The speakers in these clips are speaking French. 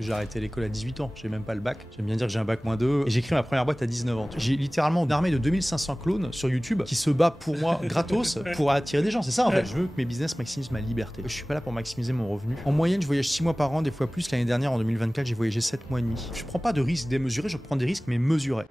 J'ai arrêté l'école à 18 ans, j'ai même pas le bac. J'aime bien dire que j'ai un bac -2 et j'ai créé ma première boîte à 19 ans. J'ai littéralement une armée de 2500 clones sur YouTube qui se bat pour moi gratos pour attirer des gens. C'est ça en fait. Je veux que mes business maximisent ma liberté. Je suis pas là pour maximiser mon revenu. En moyenne, je voyage 6 mois par an, des fois plus. L'année dernière, en 2024, j'ai voyagé 7 mois et demi. Je prends pas de risques démesurés, je prends des risques mais mesurés.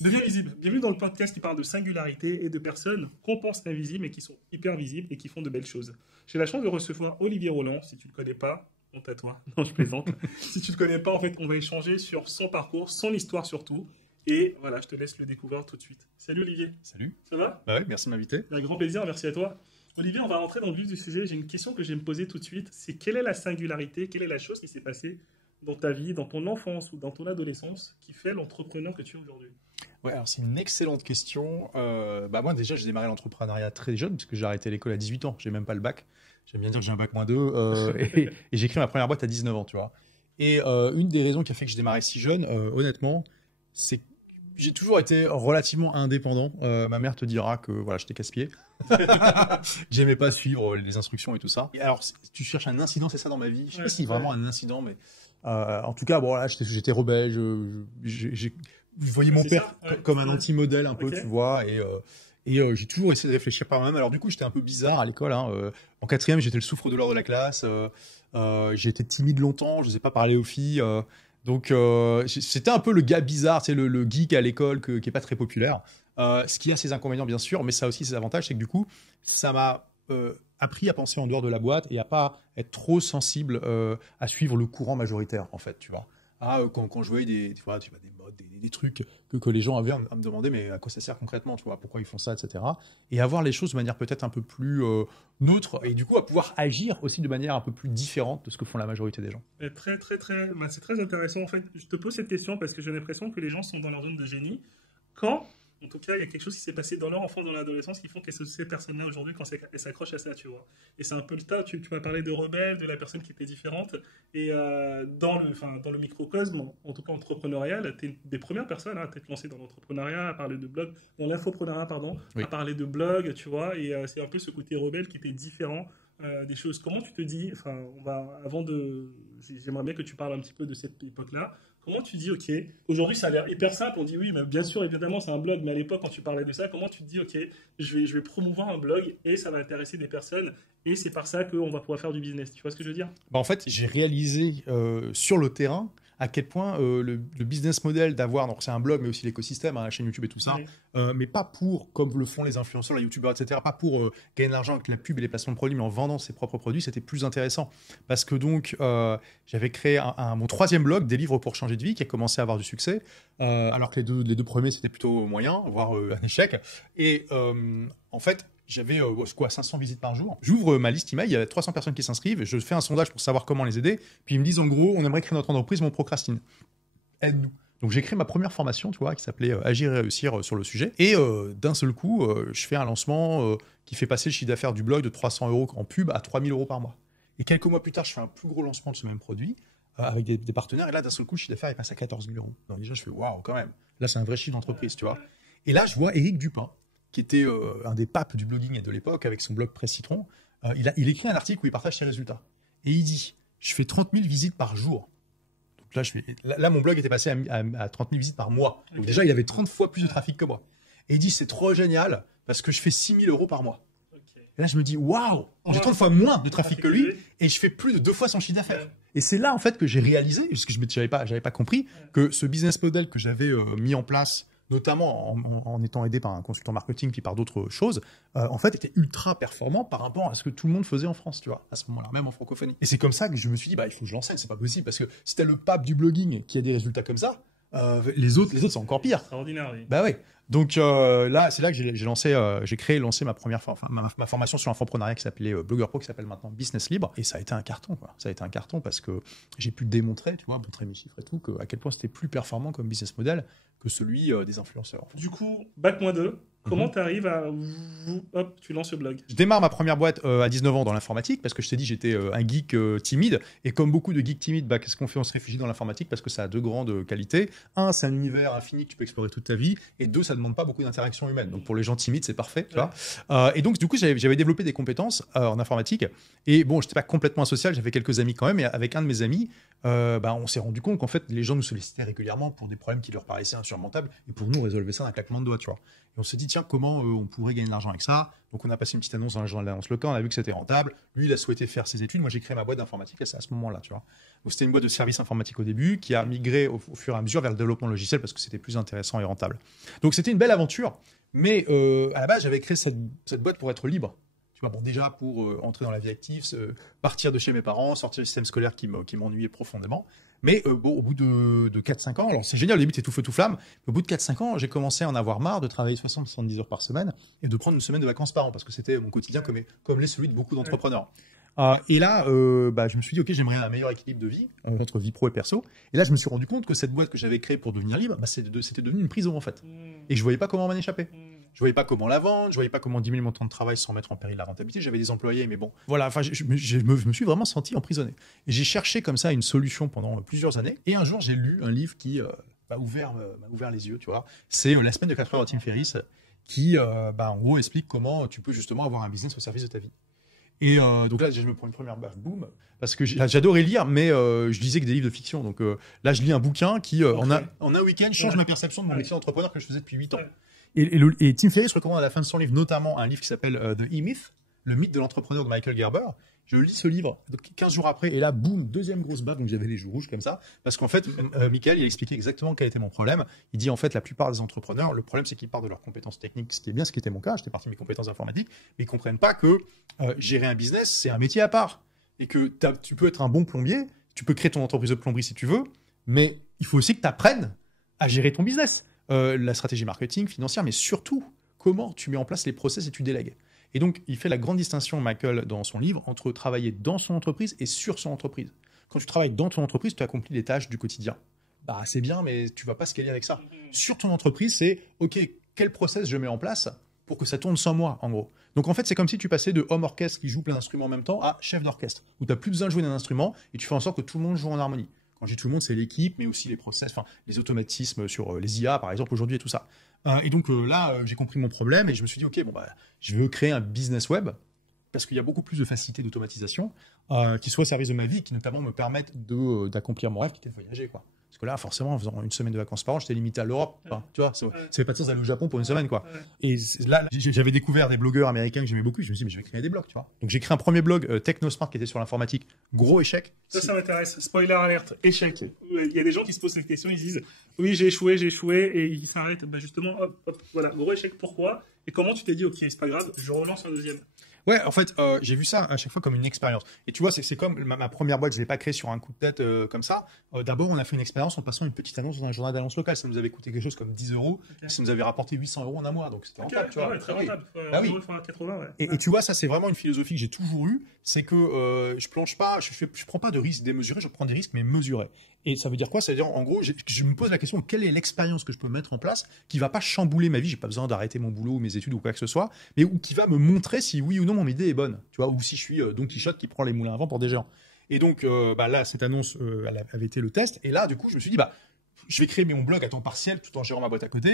Deviens visible. Bienvenue dans le podcast qui parle de singularité et de personnes qu'on pense invisibles mais qui sont hyper visibles et qui font de belles choses. J'ai la chance de recevoir Olivier Roland. Si tu ne le connais pas, honte à toi. Non, je plaisante. Si tu ne le connais pas, en fait, on va échanger sur son parcours, son histoire surtout. Et voilà, je te laisse le découvrir tout de suite. Salut Olivier. Salut. Ça va? Bah ouais, merci de m'inviter. Avec grand plaisir, merci à toi. Olivier, on va rentrer dans le vif du sujet. J'ai une question que je vais me poser tout de suite. C'est quelle est la singularité, quelle est la chose qui s'est passée dans ta vie, dans ton enfance ou dans ton adolescence qui fait l'entrepreneur que tu es aujourd'hui? Ouais, alors c'est une excellente question. Moi déjà, j'ai démarré l'entrepreneuriat très jeune parce que j'ai arrêté l'école à 18 ans. J'ai même pas le bac. J'aime bien dire que j'ai un bac -2 et j'ai créé ma première boîte à 19 ans, tu vois. Et une des raisons qui a fait que j'ai démarré si jeune, honnêtement, c'est que j'ai toujours été relativement indépendant. Ma mère te dira que voilà, j'étais casse-pied. J'aimais pas suivre les instructions et tout ça. Et alors, tu cherches un incident, c'est ça dans ma vie? Je sais pas si vraiment un incident, mais en tout cas, bon, là, j'étais rebelle. Je voyais mon père comme un anti-modèle un peu, tu vois, et j'ai toujours essayé de réfléchir par moi-même. Alors du coup, j'étais un peu bizarre à l'école. En quatrième, j'étais le souffre de l'or de la classe. J'ai été timide longtemps, je n'osais pas parler aux filles. Donc c'était un peu le gars bizarre, c'est le geek à l'école qui est pas très populaire. Ce qui a ses inconvénients bien sûr, mais ça a aussi ses avantages, c'est que du coup, ça m'a appris à penser en dehors de la boîte et à pas être trop sensible à suivre le courant majoritaire, en fait, tu vois. Quand je voyais des modes, des trucs que les gens avaient à me demander mais à quoi ça sert concrètement, tu vois, pourquoi ils font ça, etc. Et avoir les choses de manière peut-être un peu plus neutre et du coup à pouvoir agir aussi de manière un peu plus différente de ce que font la majorité des gens. C'est très intéressant en fait. Je te pose cette question parce que j'ai l'impression que les gens sont dans leur zone de génie quand, en tout cas, il y a quelque chose qui s'est passé dans leur enfance, dans l'adolescence, qui font que ces personnes-là, aujourd'hui, quand elles s'accrochent à ça, tu vois. Et c'est un peu le tas. Tu m'as parlé de rebelle, de la personne qui était différente. Et dans le microcosme, en tout cas entrepreneurial, tu es des premières personnes à t'être lancé dans l'entrepreneuriat, à parler de blog, dans l'infoprenariat, pardon, oui. À parler de blog, tu vois. Et c'est un peu ce côté rebelle qui était différent des choses. Comment tu te dis, j'aimerais bien que tu parles un petit peu de cette époque-là. Comment tu dis, ok, aujourd'hui ça a l'air hyper simple, on dit oui, mais bien sûr, évidemment, c'est un blog, mais à l'époque, quand tu parlais de ça, comment tu te dis, ok, je vais promouvoir un blog et ça va intéresser des personnes et c'est par ça qu'on va pouvoir faire du business. Tu vois ce que je veux dire? En fait, j'ai réalisé sur le terrain à quel point le business model d'avoir, donc c'est un blog, mais aussi l'écosystème, la chaîne YouTube et tout ça, mais pas pour, comme le font les influenceurs, les youtubeurs, etc., pas pour gagner de l'argent avec la pub et les placements de produits, mais en vendant ses propres produits, c'était plus intéressant. Parce que donc, j'avais créé mon troisième blog, des livres pour changer de vie, qui a commencé à avoir du succès, alors que les deux premiers, c'était plutôt moyen, voire un échec. Et en fait, j'avais 500 visites par jour. J'ouvre ma liste email, il y a 300 personnes qui s'inscrivent, je fais un sondage pour savoir comment les aider, puis ils me disent en gros, on aimerait créer notre entreprise, mais on procrastine. Aide-nous. Donc j'ai créé ma première formation, tu vois, qui s'appelait Agir et réussir sur le sujet. Et d'un seul coup, je fais un lancement qui fait passer le chiffre d'affaires du blog de 300 € en pub à 3000 € par mois. Et quelques mois plus tard, je fais un plus gros lancement de ce même produit avec des partenaires. Et là, d'un seul coup, le chiffre d'affaires est passé à 14 000 €. Donc déjà, je fais waouh, quand même. Là, c'est un vrai chiffre d'entreprise, tu vois. Et là, je vois Éric Dupin, qui était un des papes du blogging de l'époque, avec son blog Presse Citron. Il écrit un article où il partage ses résultats. Et il dit, je fais 30 000 visites par jour. Donc là, mon blog était passé à 30 000 visites par mois. Donc déjà, il avait 30 fois plus de trafic que moi. Et il dit, c'est trop génial, parce que je fais 6 000 € par mois. Et là, je me dis, waouh, j'ai 30 fois moins de trafic que lui, et je fais plus de 2 fois son chiffre d'affaires. Et c'est là, en fait, que j'ai réalisé, parce que je n'avais pas compris, que ce business model que j'avais mis en place, notamment en étant aidé par un consultant marketing puis par d'autres choses, en fait, était ultra performant par rapport à ce que tout le monde faisait en France, tu vois, à ce moment-là, même en francophonie. Et c'est comme ça que je me suis dit, il faut que je l'enseigne, c'est pas possible, parce que si t'es le pape du blogging qui a des résultats comme ça, les autres, c'est encore pire. Extraordinaire, oui. Bah ouais. Donc là, c'est là que j'ai lancé ma première ma formation sur l'infoprenariat qui s'appelait Blogueur Pro, qui s'appelle maintenant Business Libre. Et ça a été un carton, quoi. Ça a été un carton parce que j'ai pu démontrer, tu vois, montrer mes chiffres et tout, à quel point c'était plus performant comme business model que celui des influenceurs. En fait. Du coup, bac -2, Comment tu arrives à... Hop, tu lances le blog. Je démarre ma première boîte à 19 ans dans l'informatique parce que je t'ai dit j'étais un geek timide et comme beaucoup de geeks timides, bah, qu'est-ce qu'on fait? On se réfugie dans l'informatique parce que ça a deux grandes qualités. Un, c'est un univers infini que tu peux explorer toute ta vie et deux, ça ne demande pas beaucoup d'interaction humaine. Donc pour les gens timides, c'est parfait. Tu vois. Et donc du coup, j'avais développé des compétences en informatique et bon, je n'étais pas complètement asocial, j'avais quelques amis quand même et avec un de mes amis, on s'est rendu compte qu'en fait, les gens nous sollicitaient régulièrement pour des problèmes qui leur paraissaient insurmontables et pour nous, on résolvait ça d'un claquement de doigts, tu vois. Et on s'est dit, tiens, comment on pourrait gagner de l'argent avec ça? Donc, on a passé une petite annonce dans le journal d'annonce local, on a vu que c'était rentable. Lui, il a souhaité faire ses études. Moi, j'ai créé ma boîte d'informatique à ce moment-là, tu vois. Donc, c'était une boîte de services informatiques au début qui a migré au fur et à mesure vers le développement logiciel parce que c'était plus intéressant et rentable. Donc, c'était une belle aventure. Mais à la base, j'avais créé cette boîte pour être libre. Tu vois, bon, déjà pour entrer dans la vie active, partir de chez mes parents, sortir du système scolaire qui m'ennuyait profondément. Mais au bout de 4-5 ans, alors c'est génial, au début, t'es tout feu, tout flamme, mais au bout de 4-5 ans, j'ai commencé à en avoir marre de travailler 60-70 heures par semaine et de prendre une semaine de vacances par an, parce que c'était mon quotidien comme l'est celui de beaucoup d'entrepreneurs. Et là, je me suis dit, ok, j'aimerais un meilleur équilibre de vie, entre vie pro et perso. Et là, je me suis rendu compte que cette boîte que j'avais créée pour devenir libre, c'était devenu une prison, en fait. Et je voyais pas comment m'en échapper. Je voyais pas comment la vendre, je voyais pas comment diminuer mon temps de travail sans mettre en péril la rentabilité. J'avais des employés, mais bon, voilà. Enfin, je me suis vraiment senti emprisonné. Et j'ai cherché comme ça une solution pendant plusieurs années. Et un jour, j'ai lu un livre qui m'a ouvert les yeux, tu vois. C'est La semaine de 4 heures de Tim Ferriss, qui, en gros, explique comment tu peux justement avoir un business au service de ta vie. Et donc là, je me prends une première baffe, boum, parce que j'adorais lire, mais je lisais que des livres de fiction. Donc là, je lis un bouquin qui, en un week-end, change ma perception de mon métier d'entrepreneur que je faisais depuis 8 ans. Et Tim Ferriss recommande à la fin de son livre, notamment un livre qui s'appelle The E-Myth, le mythe de l'entrepreneur de Michael Gerber. Je lis ce livre, donc 15 jours après, et là, boum, deuxième grosse baffe, donc j'avais les joues rouges comme ça, parce qu'en fait, Michael, il expliquait exactement quel était mon problème. Il dit, en fait, la plupart des entrepreneurs, le problème, c'est qu'ils partent de leurs compétences techniques, ce qui est bien, ce qui était mon cas, j'étais parti de mes compétences informatiques, mais ils comprennent pas que gérer un business, c'est un métier à part, et que tu peux être un bon plombier, tu peux créer ton entreprise de plomberie si tu veux, mais il faut aussi que tu apprennes à gérer ton business, la stratégie marketing, financière, mais surtout, comment tu mets en place les process et tu délègues. Et donc, il fait la grande distinction, Michael, dans son livre, entre travailler dans son entreprise et sur son entreprise. Quand tu travailles dans ton entreprise, tu accomplis les tâches du quotidien. Bah, c'est bien, mais tu vas pas scaler avec ça. Sur ton entreprise, c'est, OK, quel process je mets en place pour que ça tourne sans moi, en gros. Donc, en fait, c'est comme si tu passais de homme orchestre qui joue plein d'instruments en même temps à chef d'orchestre, où tu n'as plus besoin de jouer d'un instrument et tu fais en sorte que tout le monde joue en harmonie. Quand je dis tout le monde, c'est l'équipe, mais aussi les process, les automatismes sur les IA, par exemple, aujourd'hui et tout ça. Et donc là, j'ai compris mon problème et je me suis dit, OK, je veux créer un business web parce qu'il y a beaucoup plus de facilité d'automatisation qui soit au service de ma vie, qui notamment me permettent d'accomplir mon rêve qui était de voyager, quoi. Parce que là, forcément, en faisant une semaine de vacances par an, j'étais limité à l'Europe. Enfin, tu vois, ça n'avait pas de sens d'aller au Japon pour une semaine, quoi. Et là, j'avais découvert des blogueurs américains que j'aimais beaucoup. Je me suis dit, mais je vais créer des blogs, tu vois. Donc, j'ai créé un premier blog, Technosmart, qui était sur l'informatique. Gros échec. Ça m'intéresse. Spoiler alerte. Échec. Il y a des gens qui se posent cette question, ils disent, oui, j'ai échoué, et ils s'arrêtent. Justement, hop, voilà. Gros échec, pourquoi? Et comment tu t'es dit, OK, c'est pas grave, je relance un deuxième? Ouais, en fait, j'ai vu ça à chaque fois comme une expérience. Et tu vois, c'est comme ma première boîte, je l'ai pas créée sur un coup de tête comme ça. D'abord, on a fait une expérience en passant une petite annonce dans un journal d'annonce local. Ça nous avait coûté quelque chose comme 10 €. Okay. Ça nous avait rapporté 800 € en un mois. Donc, c'était rentable, tu vois. Ouais, très rentable. Oui. 80, ouais. Et tu vois, ça, c'est vraiment une philosophie que j'ai toujours eue. C'est que je planche pas, je prends pas de risques démesurés, je prends des risques, mais mesurés. Et ça veut dire quoi? Ça veut dire, en gros, je me pose la question, quelle est l'expérience que je peux mettre en place qui va pas chambouler ma vie? J'ai pas besoin d'arrêter mon boulot ou mes études ou quoi que ce soit, mais qui va me montrer si oui ou non mon idée est bonne. Tu vois, ou si je suis Don Quichotte qui prend les moulins à vent pour des géants. Et donc, là, cette annonce, elle avait été le test. Et là, du coup, je me suis dit, je vais créer mon blog à temps partiel tout en gérant ma boîte à côté.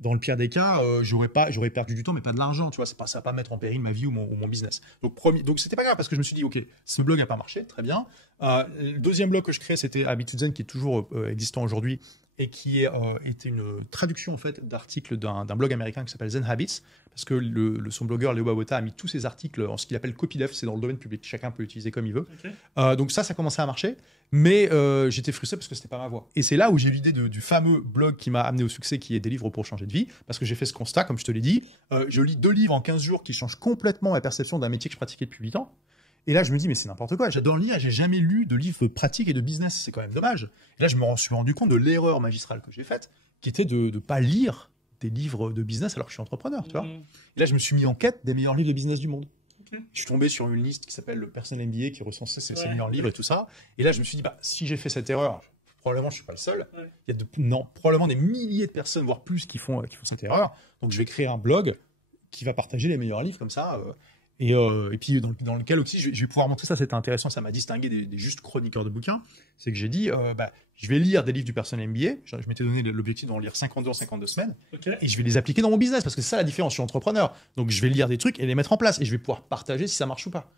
Dans le pire des cas, j'aurais perdu du temps, mais pas de l'argent. Tu vois, ça va pas mettre en péril ma vie ou mon business. Donc c'était pas grave parce que je me suis dit, OK, ce blog n'a pas marché, très bien. Le deuxième blog que je créais, c'était Habitudes Zen, qui est toujours existant aujourd'hui et qui était une traduction en fait d'articles d'un blog américain qui s'appelle Zen Habits, parce que son blogueur Leo Babauta a mis tous ses articles en ce qu'il appelle copyleft, c'est dans le domaine public, chacun peut l'utiliser comme il veut. Okay. Donc ça commençait à marcher, mais j'étais frustré parce que c'était pas ma voie. Et c'est là où j'ai eu l'idée du fameux blog qui m'a amené au succès, qui est Des livres pour changer de vie, parce que j'ai fait ce constat, comme je te l'ai dit, je lis 2 livres en 15 jours qui changent complètement ma perception d'un métier que je pratiquais depuis 8 ans. Et là, je me dis, mais c'est n'importe quoi. J'adore lire, j'ai jamais lu de livres pratiques et de business. C'est quand même dommage. Et là, je me suis rendu compte de l'erreur magistrale que j'ai faite, qui était de ne pas lire des livres de business alors que je suis entrepreneur, tu vois. Et là, je me suis mis en quête des meilleurs livres de business du monde. Je suis tombé sur une liste qui s'appelle le Personal MBA qui recensait ses meilleurs livres et tout ça. Et là, je me suis dit, si j'ai fait cette erreur, probablement je suis pas le seul. Ouais. Il y a probablement des milliers de personnes, voire plus, qui font cette erreur. Donc je vais créer un blog qui va partager les meilleurs livres comme ça. Et puis dans lequel aussi je vais pouvoir montrer ça. C'était intéressant, ça m'a distingué des justes chroniqueurs de bouquins. C'est que j'ai dit, je vais lire des livres du personnel MBA. Je m'étais donné l'objectif d'en lire 52 en 52 semaines. Okay. Et je vais les appliquer dans mon business parce que c'est ça la différence. Je suis entrepreneur. Donc je vais lire des trucs et les mettre en place. Et je vais pouvoir partager si ça marche ou pas.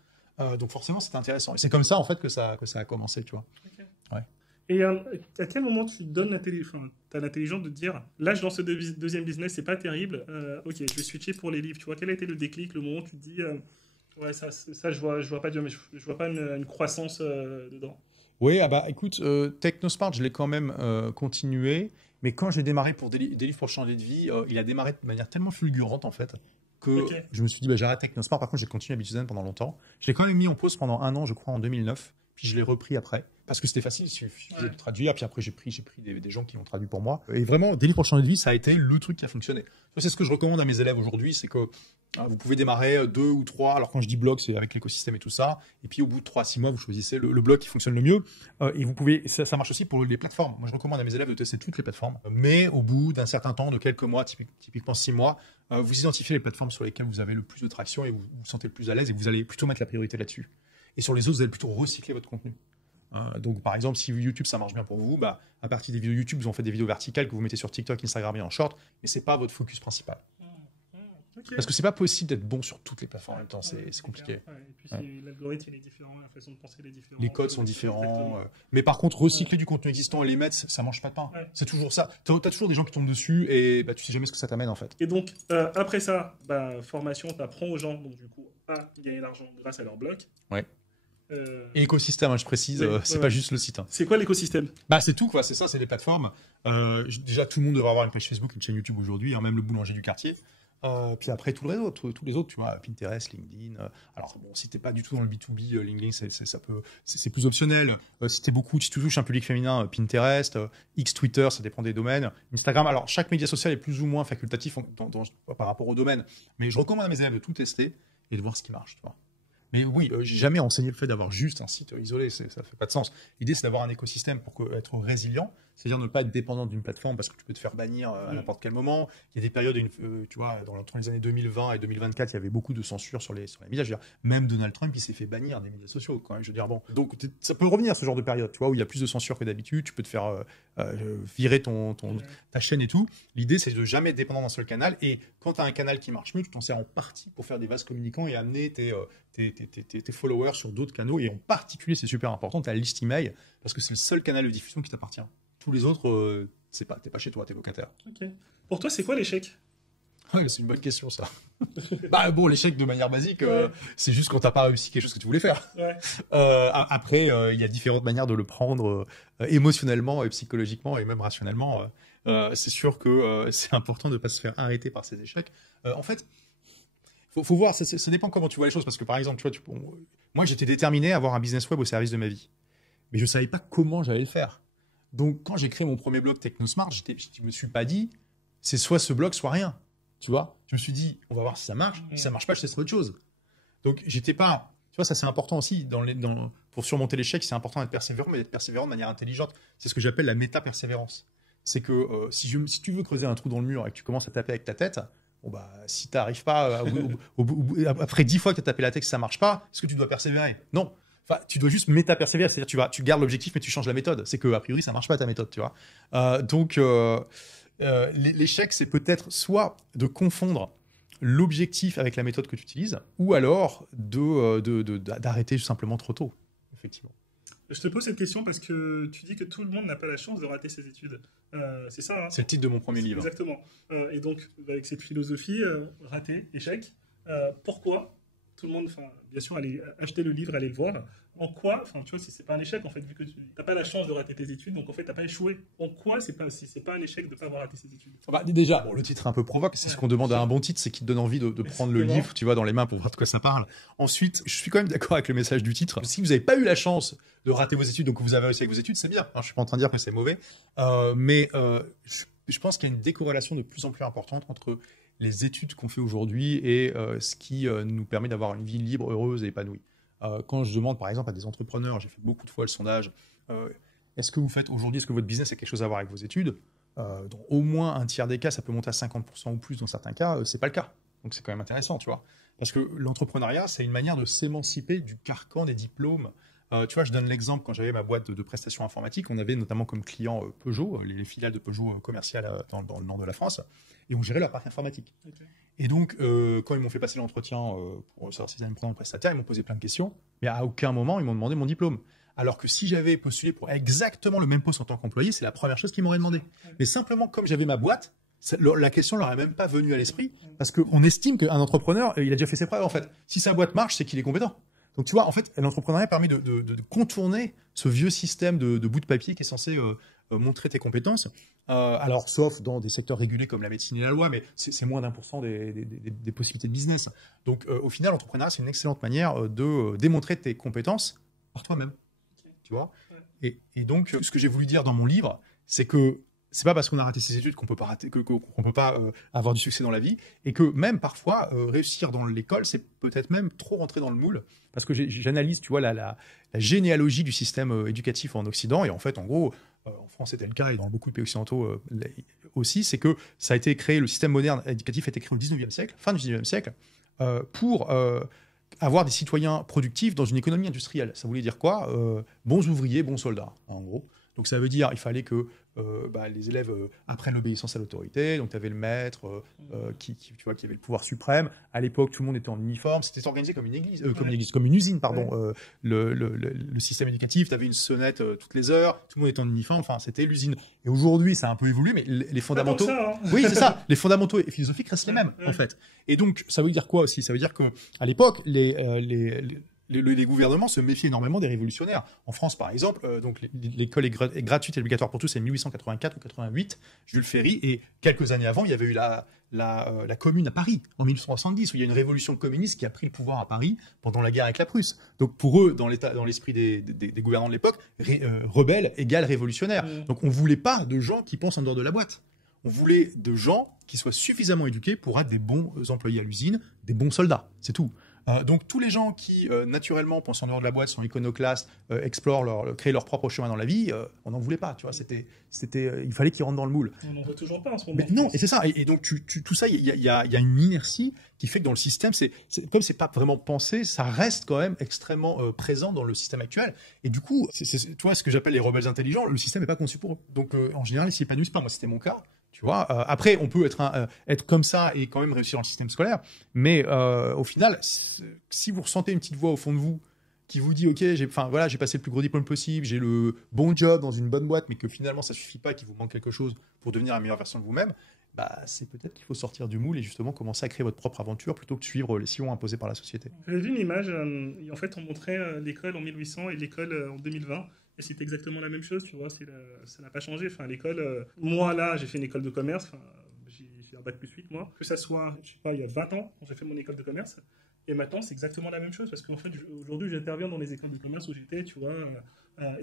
Donc forcément, c'est intéressant. Et c'est comme ça en fait que ça a commencé, tu vois. Okay. Ouais. Et à quel moment tu donnes t'as l'intelligence de te dire, là je lance ce deuxième business, c'est pas terrible, ok, je vais switcher pour les livres, tu vois, quel a été le déclic, le moment où tu te dis, ouais, ça je vois pas, je vois pas une croissance dedans. Oui, écoute, Technosmart, je l'ai quand même continué, mais quand j'ai démarré pour des livres pour changer de vie, il a démarré de manière tellement fulgurante en fait, que je me suis dit, j'arrête Technosmart. Par contre, j'ai continué Habituzen pendant longtemps. Je l'ai quand même mis en pause pendant 1 an, je crois, en 2009, puis je l'ai repris après. Parce que c'était facile, il suffisait de traduire. Puis après, j'ai pris des gens qui l'ont traduit pour moi. Et vraiment, des livres pour changer de vie, ça a été le truc qui a fonctionné. C'est ce que je recommande à mes élèves aujourd'hui, c'est que vous pouvez démarrer 2 ou 3. Alors quand je dis blog, c'est avec l'écosystème et tout ça. Et puis au bout de 3-6 mois, vous choisissez le blog qui fonctionne le mieux. Et vous pouvez, ça marche aussi pour les plateformes. Moi, je recommande à mes élèves de tester toutes les plateformes. Mais au bout d'un certain temps, de quelques mois, typiquement 6 mois, vous identifiez les plateformes sur lesquelles vous avez le plus de traction et vous vous sentez le plus à l'aise et vous allez plutôt mettre la priorité là-dessus. Et sur les autres, vous allez plutôt recycler votre contenu. Donc par exemple, si YouTube ça marche bien pour vous, à partir des vidéos YouTube, vous en faites des vidéos verticales que vous mettez sur TikTok, Instagram et en short, mais c'est pas votre focus principal. Okay. Parce que c'est pas possible d'être bon sur toutes les plateformes en même temps, c'est compliqué. Et puis l'algorithme il est différent, la façon de penser est différente. Les codes sont différents. Mais par contre, recycler du contenu existant et les mettre, ça mange pas de pain. Ouais. C'est toujours ça. T'as toujours des gens qui tombent dessus et tu sais jamais ce que ça t'amène en fait. Et donc après ça, formation, t'apprends aux gens donc du coup à gagner de l'argent grâce à leur blog. Ouais. Et l'écosystème, je précise, c'est pas juste le site. C'est quoi l'écosystème ? C'est tout, quoi. C'est ça, c'est les plateformes. Déjà, tout le monde devrait avoir une page Facebook, une chaîne YouTube aujourd'hui, même le boulanger du quartier. Puis après, tous les autres, tu vois, Pinterest, LinkedIn. Alors, bon, si t'es pas du tout dans le B2B, LinkedIn, c'est plus optionnel. Si tu touches un public féminin, Pinterest, X, Twitter, ça dépend des domaines. Instagram, alors, chaque média social est plus ou moins facultatif par rapport au domaine. Mais je recommande à mes élèves de tout tester et de voir ce qui marche, tu vois. Mais oui, j'ai jamais enseigné le fait d'avoir juste un site isolé, ça fait pas de sens. L'idée, c'est d'avoir un écosystème pour être résilient, c'est-à-dire ne pas être dépendant d'une plateforme parce que tu peux te faire bannir à n'importe quel moment. Il y a des périodes, tu vois, entre les années 2020 et 2024, il y avait beaucoup de censure sur les médias. Je veux dire, même Donald Trump, il s'est fait bannir des médias sociaux, quand même. Je veux dire, bon, donc ça peut revenir ce genre de période, tu vois, où il y a plus de censure que d'habitude. Tu peux te faire virer ta chaîne et tout. L'idée, c'est de jamais être dépendant d'un seul canal. Et quand tu as un canal qui marche mieux, tu t'en sers en partie pour faire des vases communicants et amener tes followers sur d'autres canaux, et en particulier, c'est super important, ta liste email, parce que c'est le seul canal de diffusion qui t'appartient. Tous les autres, t'es pas chez toi, t'es locataire. Ok. Pour toi, c'est quoi l'échec ? Ouais, c'est une bonne question, ça. Bon, l'échec, de manière basique, c'est juste quand t'as pas réussi quelque chose que tu voulais faire. Ouais. Après, il y a différentes manières de le prendre émotionnellement et psychologiquement et même rationnellement. C'est sûr que c'est important de pas se faire arrêter par ces échecs. En fait, faut voir, ça dépend comment tu vois les choses, parce que par exemple, tu vois, moi j'étais déterminé à avoir un business web au service de ma vie, mais je savais pas comment j'allais le faire. Donc quand j'ai créé mon premier blog Technosmart, je me suis pas dit c'est soit ce blog soit rien, tu vois. Je me suis dit on va voir si ça marche, si ça marche pas je testerai autre chose. Donc j'étais pas, tu vois, ça c'est important aussi pour surmonter l'échec, c'est important d'être persévérant, mais d'être persévérant de manière intelligente. C'est ce que j'appelle la méta-persévérance. C'est que si tu veux creuser un trou dans le mur et que tu commences à taper avec ta tête, si tu n'arrives pas, après 10 fois que tu as tapé la tête et que ça ne marche pas, est-ce que tu dois persévérer ? Non. Enfin, tu dois juste méta-persévérer, c'est-à-dire tu gardes l'objectif mais tu changes la méthode. C'est qu'a priori, ça ne marche pas ta méthode, tu vois. Donc, l'échec, c'est peut-être soit de confondre l'objectif avec la méthode que tu utilises, ou alors d'arrêter simplement trop tôt, effectivement. Je te pose cette question parce que tu dis que tout le monde n'a pas la chance de rater ses études. C'est ça, hein ? C'est le titre de mon premier livre. Exactement. Et donc, avec cette philosophie, raté, échec, pourquoi tout le monde, bien sûr, aller acheter le livre, aller le voir, en quoi, tu vois, si c'est pas un échec, en fait, vu que tu n'as pas la chance de rater tes études, donc en fait, tu n'as pas échoué. En quoi, si c'est pas un échec de ne pas avoir raté ses études ? Déjà, le titre est un peu provoque, c'est ce qu'on demande à un bon titre, c'est qu'il te donne envie de prendre le livre, tu vois, dans les mains pour voir de quoi ça parle. Ensuite, je suis quand même d'accord avec le message du titre. Si vous n'avez pas eu la chance de rater vos études, donc vous avez réussi avec vos études, c'est bien. Je suis pas en train de dire que c'est mauvais, mais je pense qu'il y a une décorrélation de plus en plus importante entre les études qu'on fait aujourd'hui et ce qui nous permet d'avoir une vie libre, heureuse et épanouie. Quand je demande par exemple à des entrepreneurs, j'ai fait beaucoup de fois le sondage, est-ce que vous faites aujourd'hui, est-ce que votre business a quelque chose à voir avec vos études? Dans au moins un tiers des cas, ça peut monter à 50% ou plus dans certains cas, c'est pas le cas. Donc c'est quand même intéressant, tu vois. Parce que l'entrepreneuriat, c'est une manière de s'émanciper du carcan des diplômes. Tu vois, je donne l'exemple, quand j'avais ma boîte de prestations informatiques, on avait notamment comme client Peugeot, les filiales de Peugeot commerciales dans le nord de la France, et on gérait leur parc informatique. Okay. Et donc, quand ils m'ont fait passer l'entretien pour savoir s'ils allaient me prendre en prestataire, ils m'ont posé plein de questions, mais à aucun moment, ils m'ont demandé mon diplôme. Alors que si j'avais postulé pour exactement le même poste en tant qu'employé, c'est la première chose qu'ils m'auraient demandé. Mais simplement, comme j'avais ma boîte, la question leur est même pas venue à l'esprit, parce qu'on estime qu'un entrepreneur, il a déjà fait ses preuves, en fait. Si sa boîte marche, c'est qu'il est compétent. Donc, tu vois, en fait, l'entrepreneuriat permet de contourner ce vieux système de bout de papier qui est censé montrer tes compétences. Alors, sauf dans des secteurs régulés comme la médecine et la loi, mais c'est moins d'1% des possibilités de business. Donc, au final, l'entrepreneuriat, c'est une excellente manière de démontrer tes compétences par toi-même. Tu vois, et donc, ce que j'ai voulu dire dans mon livre, c'est que c'est pas parce qu'on a raté ses études qu'on peut pas rater, qu'on peut pas avoir du succès dans la vie, et que même parfois réussir dans l'école, c'est peut-être même trop rentrer dans le moule, parce que j'analyse, tu vois, la généalogie du système éducatif en Occident, et en fait, en gros, en France c'était le cas, et dans beaucoup de pays occidentaux aussi, c'est que ça a été créé, le système moderne éducatif a été créé au 19e siècle, fin du 19e siècle, pour avoir des citoyens productifs dans une économie industrielle. Ça voulait dire quoi? Bons ouvriers, bons soldats, en gros. Donc ça veut dire il fallait que les élèves apprennent l'obéissance à l'autorité. Donc tu avais le maître qui avait le pouvoir suprême. À l'époque, tout le monde était en uniforme. C'était organisé comme une église, comme une usine, pardon. Ouais. Le système éducatif, tu avais une sonnette toutes les heures. Tout le monde était en uniforme. Enfin, c'était l'usine. Et aujourd'hui, ça a un peu évolué, mais les fondamentaux. Ça, hein. Oui, c'est ça. Les fondamentaux et philosophiques restent les mêmes, en fait. Et donc, ça veut dire quoi aussi? Ça veut dire que à l'époque, les gouvernements se méfiaient énormément des révolutionnaires. En France, par exemple, donc l'école est gratuite et obligatoire pour tous, c'est 1884 ou 88, Jules Ferry, et quelques années avant, il y avait eu la Commune à Paris, en 1870, où il y a une révolution communiste qui a pris le pouvoir à Paris pendant la guerre avec la Prusse. Donc pour eux, dans l'esprit des gouvernants de l'époque, rebelle égale révolutionnaire. Donc on ne voulait pas de gens qui pensent en dehors de la boîte. On voulait de gens qui soient suffisamment éduqués pour être des bons employés à l'usine, des bons soldats, c'est tout. Donc tous les gens qui naturellement pensent en dehors de la boîte, sont iconoclastes, créent leur propre chemin dans la vie, on n'en voulait pas, tu vois. Il fallait qu'ils rentrent dans le moule. On n'en veut toujours pas en ce moment. Mais non, et c'est ça. Et donc tout ça, il y a une inertie qui fait que dans le système, comme c'est pas vraiment pensé, ça reste quand même extrêmement présent dans le système actuel. Et du coup, tu vois, ce que j'appelle les rebelles intelligents, le système n'est pas conçu pour eux. Donc en général, ils s'y épanouissent pas. Moi, c'était mon cas. Tu vois, après, on peut être comme ça et quand même réussir dans le système scolaire. Mais au final, si vous ressentez une petite voix au fond de vous qui vous dit, OK, j'ai passé le plus gros diplôme possible, j'ai le bon job dans une bonne boîte, mais que finalement, ça suffit pas, qu'il vous manque quelque chose pour devenir la meilleure version de vous-même, c'est peut-être qu'il faut sortir du moule et justement commencer à créer votre propre aventure plutôt que de suivre les sillons imposés par la société. J'avais vu une image, en fait, on montrait l'école en 1800 et l'école en 2020. Et c'est exactement la même chose, tu vois, ça n'a pas changé. Enfin, l'école, moi là, j'ai fait une école de commerce, j'ai un bac plus 8, moi. Que ça soit, je sais pas, il y a 20 ans, quand j'ai fait mon école de commerce, et maintenant, c'est exactement la même chose, parce qu'en fait, aujourd'hui, j'interviens dans les écoles de commerce où j'étais, tu vois,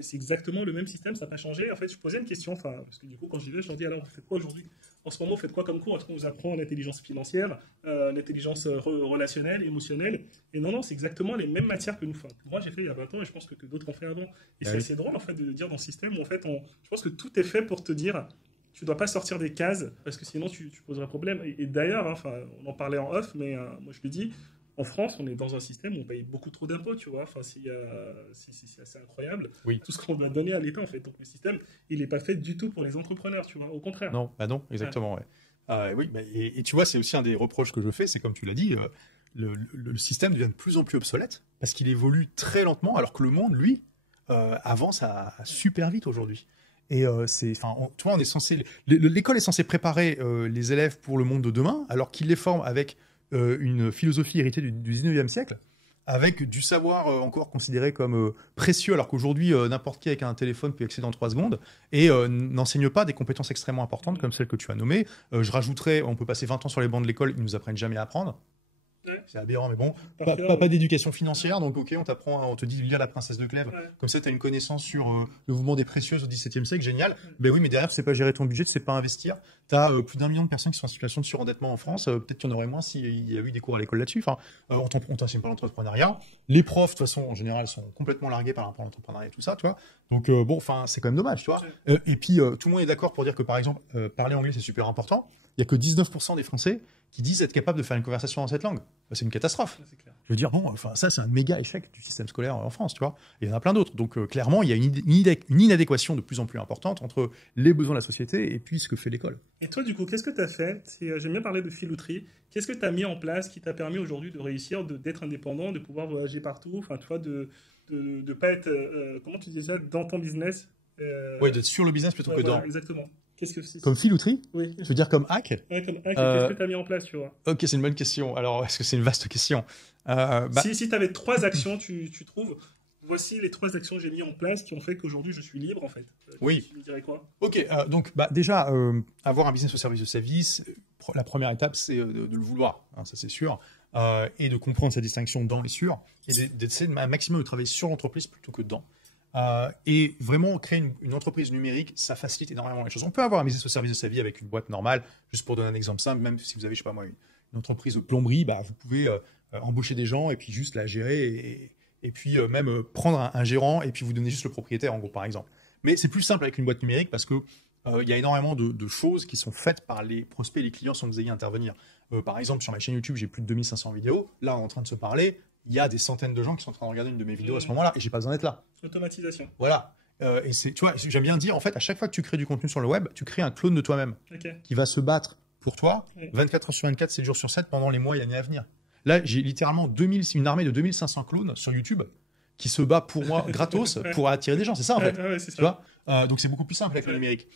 c'est exactement le même système, ça n'a pas changé. En fait, je posais une question, parce que du coup, quand j'y vais, je leur dis, alors, vous faites quoi aujourd'hui? En ce moment, vous faites quoi comme cours? Est-ce qu'on vous apprend l'intelligence financière, l'intelligence relationnelle, émotionnelle? Et non, c'est exactement les mêmes matières que nous faisons. Moi, j'ai fait il y a 20 ans et je pense que d'autres ont fait avant. Et c'est assez drôle, en fait, de dire dans le système où, en fait, je pense que tout est fait pour te dire, tu ne dois pas sortir des cases, parce que sinon, tu poserais problème. Et d'ailleurs, on en parlait en off, mais moi, je le dis, en France, on est dans un système où on paye beaucoup trop d'impôts, tu vois. Enfin, c'est assez incroyable. Oui. Tout ce qu'on doit donner à l'État, en fait. Donc, le système, il n'est pas fait du tout pour les entrepreneurs, tu vois. Au contraire. Non, exactement, ouais. Oui, et tu vois, c'est aussi un des reproches que je fais, c'est comme tu l'as dit, le système devient de plus en plus obsolète parce qu'il évolue très lentement, alors que le monde, lui, avance à super vite aujourd'hui. Et tu vois, on est censé, l'école est censée préparer les élèves pour le monde de demain, alors qu'il les forme avec une philosophie héritée du 19e siècle, avec du savoir encore considéré comme précieux, alors qu'aujourd'hui, n'importe qui avec un téléphone peut y accéder en 3 secondes, et n'enseigne pas des compétences extrêmement importantes comme celles que tu as nommées. Je rajouterais, on peut passer 20 ans sur les bancs de l'école, ils ne nous apprennent jamais à apprendre. C'est aberrant, mais bon. Par cœur, Pas d'éducation financière, donc ok, on te dit lire La Princesse de Clèves. ouais. Comme ça, tu as une connaissance sur le mouvement des précieuses au XVIIe siècle, génial. Ben oui, mais derrière, tu sais pas gérer ton budget, tu sais pas investir. Tu as plus d'1 million de personnes qui sont en situation de surendettement en France. Peut-être qu'il y en aurait moins s'il y a eu des cours à l'école là-dessus. Enfin, on t'enseigne pas l'entrepreneuriat. Les profs, de toute façon, en général, sont complètement largués par rapport à l'entrepreneuriat et tout ça, tu vois. Donc bon, enfin, c'est quand même dommage, tu vois. Et puis, tout le monde est d'accord pour dire que, par exemple, parler anglais, c'est super important. Il y a que 19% des Français qui disent être capables de faire une conversation dans cette langue. C'est une catastrophe. C'est clair. Je veux dire, bon, enfin, ça, c'est un méga échec du système scolaire en France, tu vois. Et il y en a plein d'autres. Donc, clairement, il y a une inadéquation de plus en plus importante entre les besoins de la société et puis ce que fait l'école. Et toi, du coup, qu'est-ce que tu as fait? J'aime bien parler de filouterie. Qu'est-ce que tu as mis en place qui t'a permis aujourd'hui de réussir, d'être indépendant, de pouvoir voyager partout, enfin, tu vois, de pas être, comment tu disais ça, dans ton business Oui, d'être sur le business plutôt que voilà, dans. exactement. Qu'est-ce que c'est? Comme filouterie? Oui. Je veux dire comme hack? Ouais, comme hack, qu'est-ce que tu as mis en place, tu vois? Ok, c'est une bonne question. Alors, est-ce que c'est une vaste question? Si tu avais 3 actions, tu trouves, voici les 3 actions que j'ai mis en place qui ont fait qu'aujourd'hui je suis libre, en fait. Oui. Tu me dirais quoi? Ok, donc déjà, avoir un business au service de sa vie, la première étape, c'est de le vouloir, hein, ça c'est sûr, et de comprendre sa distinction dans et sur, et d'essayer un maximum de travailler sur l'entreprise plutôt que dans. Et vraiment, créer une entreprise numérique, ça facilite énormément les choses. On peut avoir un business au service de sa vie avec une boîte normale, juste pour donner un exemple simple, même si vous avez, je sais pas moi, une entreprise de plomberie, vous pouvez embaucher des gens et puis juste la gérer et puis même prendre un gérant et puis vous donner juste le propriétaire, en gros, par exemple. Mais c'est plus simple avec une boîte numérique parce que il y a énormément de choses qui sont faites par les prospects et les clients sans que vous ayez à intervenir. Par exemple, sur ma chaîne YouTube, j'ai plus de 2500 vidéos. Là, en train de se parler, il y a des centaines de gens qui sont en train de regarder une de mes vidéos à ce moment-là et j'ai pas besoin d'être là. Automatisation. Voilà. Et tu vois, j'aime bien dire, en fait, à chaque fois que tu crées du contenu sur le web, tu crées un clone de toi-même qui va se battre pour toi 24 heures sur 24, 7 jours sur 7 pendant les mois et années à venir. Là, j'ai littéralement une armée de 2500 clones sur YouTube qui se bat pour moi gratos pour attirer des gens. C'est ça, en fait. C'est tu vois donc, c'est beaucoup plus simple avec le numérique.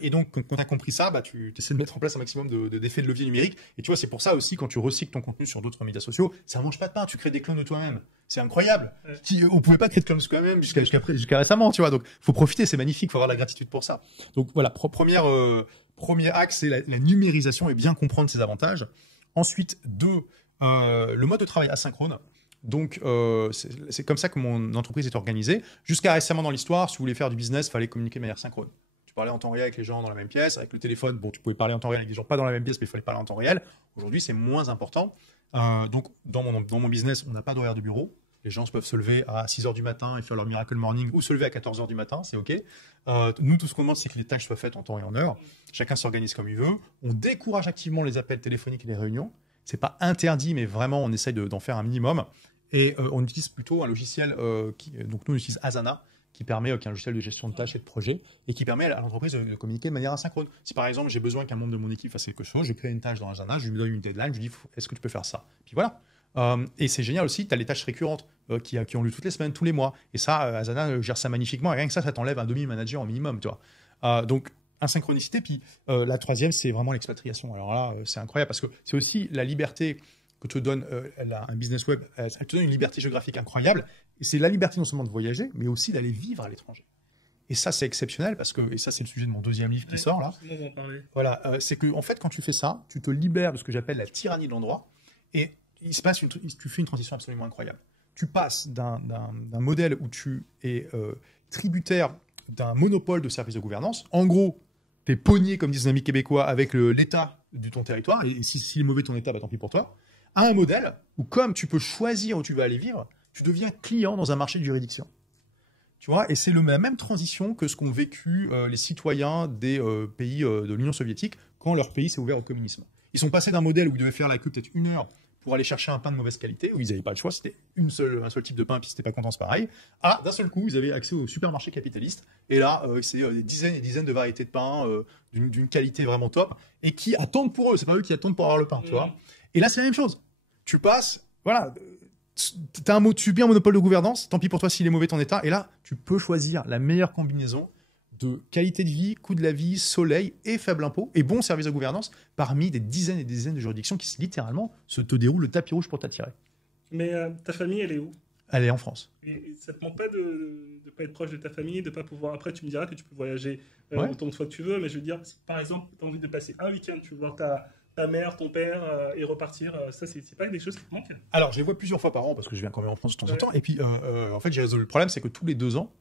Et donc, quand tu as compris ça, tu essaies de mettre en place un maximum d'effets de levier numérique. Et tu vois, c'est pour ça aussi, quand tu recycles ton contenu sur d'autres médias sociaux, ça ne mange pas de pain, tu crées des clones de toi-même. C'est incroyable. On ne pouvait pas créer de clones de toi-même jusqu'à récemment, tu vois. Donc, il faut profiter, c'est magnifique, il faut avoir la gratitude pour ça. Donc, voilà, premier axe, c'est la numérisation et bien comprendre ses avantages. Ensuite, le mode de travail asynchrone. Donc, c'est comme ça que mon entreprise est organisée. Jusqu'à récemment dans l'histoire, si vous voulez faire du business, il fallait communiquer de manière synchrone. Tu parlais en temps réel avec les gens dans la même pièce. Avec le téléphone, bon, tu pouvais parler en temps réel avec des gens pas dans la même pièce, mais il fallait parler en temps réel. Aujourd'hui, c'est moins important. Donc, dans mon business, on n'a pas d'horaire de bureau. Les gens peuvent se lever à 6h du matin et faire leur miracle morning ou se lever à 14h du matin, c'est OK. Nous, tout ce qu'on demande, c'est que les tâches soient faites en temps et en heure. Chacun s'organise comme il veut. On décourage activement les appels téléphoniques et les réunions. C'est pas interdit, mais vraiment, on essaye d'en faire un minimum. Et on utilise plutôt un logiciel, donc nous, on utilise Asana, qui est un logiciel de gestion de tâches et de projets, et qui permet à l'entreprise de communiquer de manière asynchrone. Si par exemple, j'ai besoin qu'un membre de mon équipe fasse quelque chose, je crée une tâche dans Asana, je lui donne une deadline, je lui dis, est-ce que tu peux faire ça? Puis voilà. Et c'est génial aussi, tu as les tâches récurrentes qui ont lieu toutes les semaines, tous les mois. Et ça, Asana gère ça magnifiquement. Et rien que ça t'enlève un demi-manager au minimum, tu vois. Donc, asynchronicité. Puis la troisième, c'est vraiment l'expatriation. Alors là, c'est incroyable parce que c'est aussi la liberté que te donne un business web. Elle te donne une liberté géographique incroyable. Et c'est la liberté non seulement de voyager, mais aussi d'aller vivre à l'étranger. Et ça, c'est exceptionnel parce que, et ça, c'est le sujet de mon deuxième livre qui sort là. Voilà, c'est que en fait, quand tu fais ça, tu te libères de ce que j'appelle la tyrannie de l'endroit. Et tu fais une transition absolument incroyable. Tu passes d'un modèle où tu es tributaire d'un monopole de services de gouvernance. En gros, tu es pogné, comme disent les amis québécois, avec l'État de ton territoire. Et s'il est mauvais ton État, tant pis pour toi. À un modèle où, comme tu peux choisir où tu vas aller vivre, tu deviens client dans un marché de juridiction. Tu vois, et c'est la même transition que ce qu'ont vécu les citoyens des pays de l'Union soviétique quand leur pays s'est ouvert au communisme. Ils sont passés d'un modèle où ils devaient faire la queue peut-être 1 heure pour aller chercher un pain de mauvaise qualité, où ils n'avaient pas le choix, c'était un seul type de pain, puis c'était pas content, c'est pareil. D'un seul coup, ils avaient accès au supermarché capitaliste, et là, c'est des dizaines et dizaines de variétés de pain d'une qualité vraiment top, et qui attendent pour eux, c'est pas eux qui attendent pour avoir le pain, tu vois. Et là, c'est la même chose. Tu passes, voilà, tu subis un monopole de gouvernance, tant pis pour toi s'il est mauvais ton état, et là, tu peux choisir la meilleure combinaison de qualité de vie, coût de la vie, soleil et faible impôt et bon service de gouvernance parmi des dizaines et des dizaines de juridictions qui littéralement te déroulent le tapis rouge pour t'attirer. Mais ta famille, elle est où? Elle est en France. Et ça te manque pas de pas être proche de ta famille, de pas pouvoir... Après, tu me diras que tu peux voyager autant de fois que tu veux, mais je veux dire, si par exemple, tu as envie de passer un week-end, tu veux voir ta ta mère, ton père et repartir, ça, c'est pas des choses qui te manquent? Alors, je les vois plusieurs fois par an parce que je viens quand même en France de temps en temps. Et puis, en fait, j'ai résolu le problème, c'est que tous les 2 ans,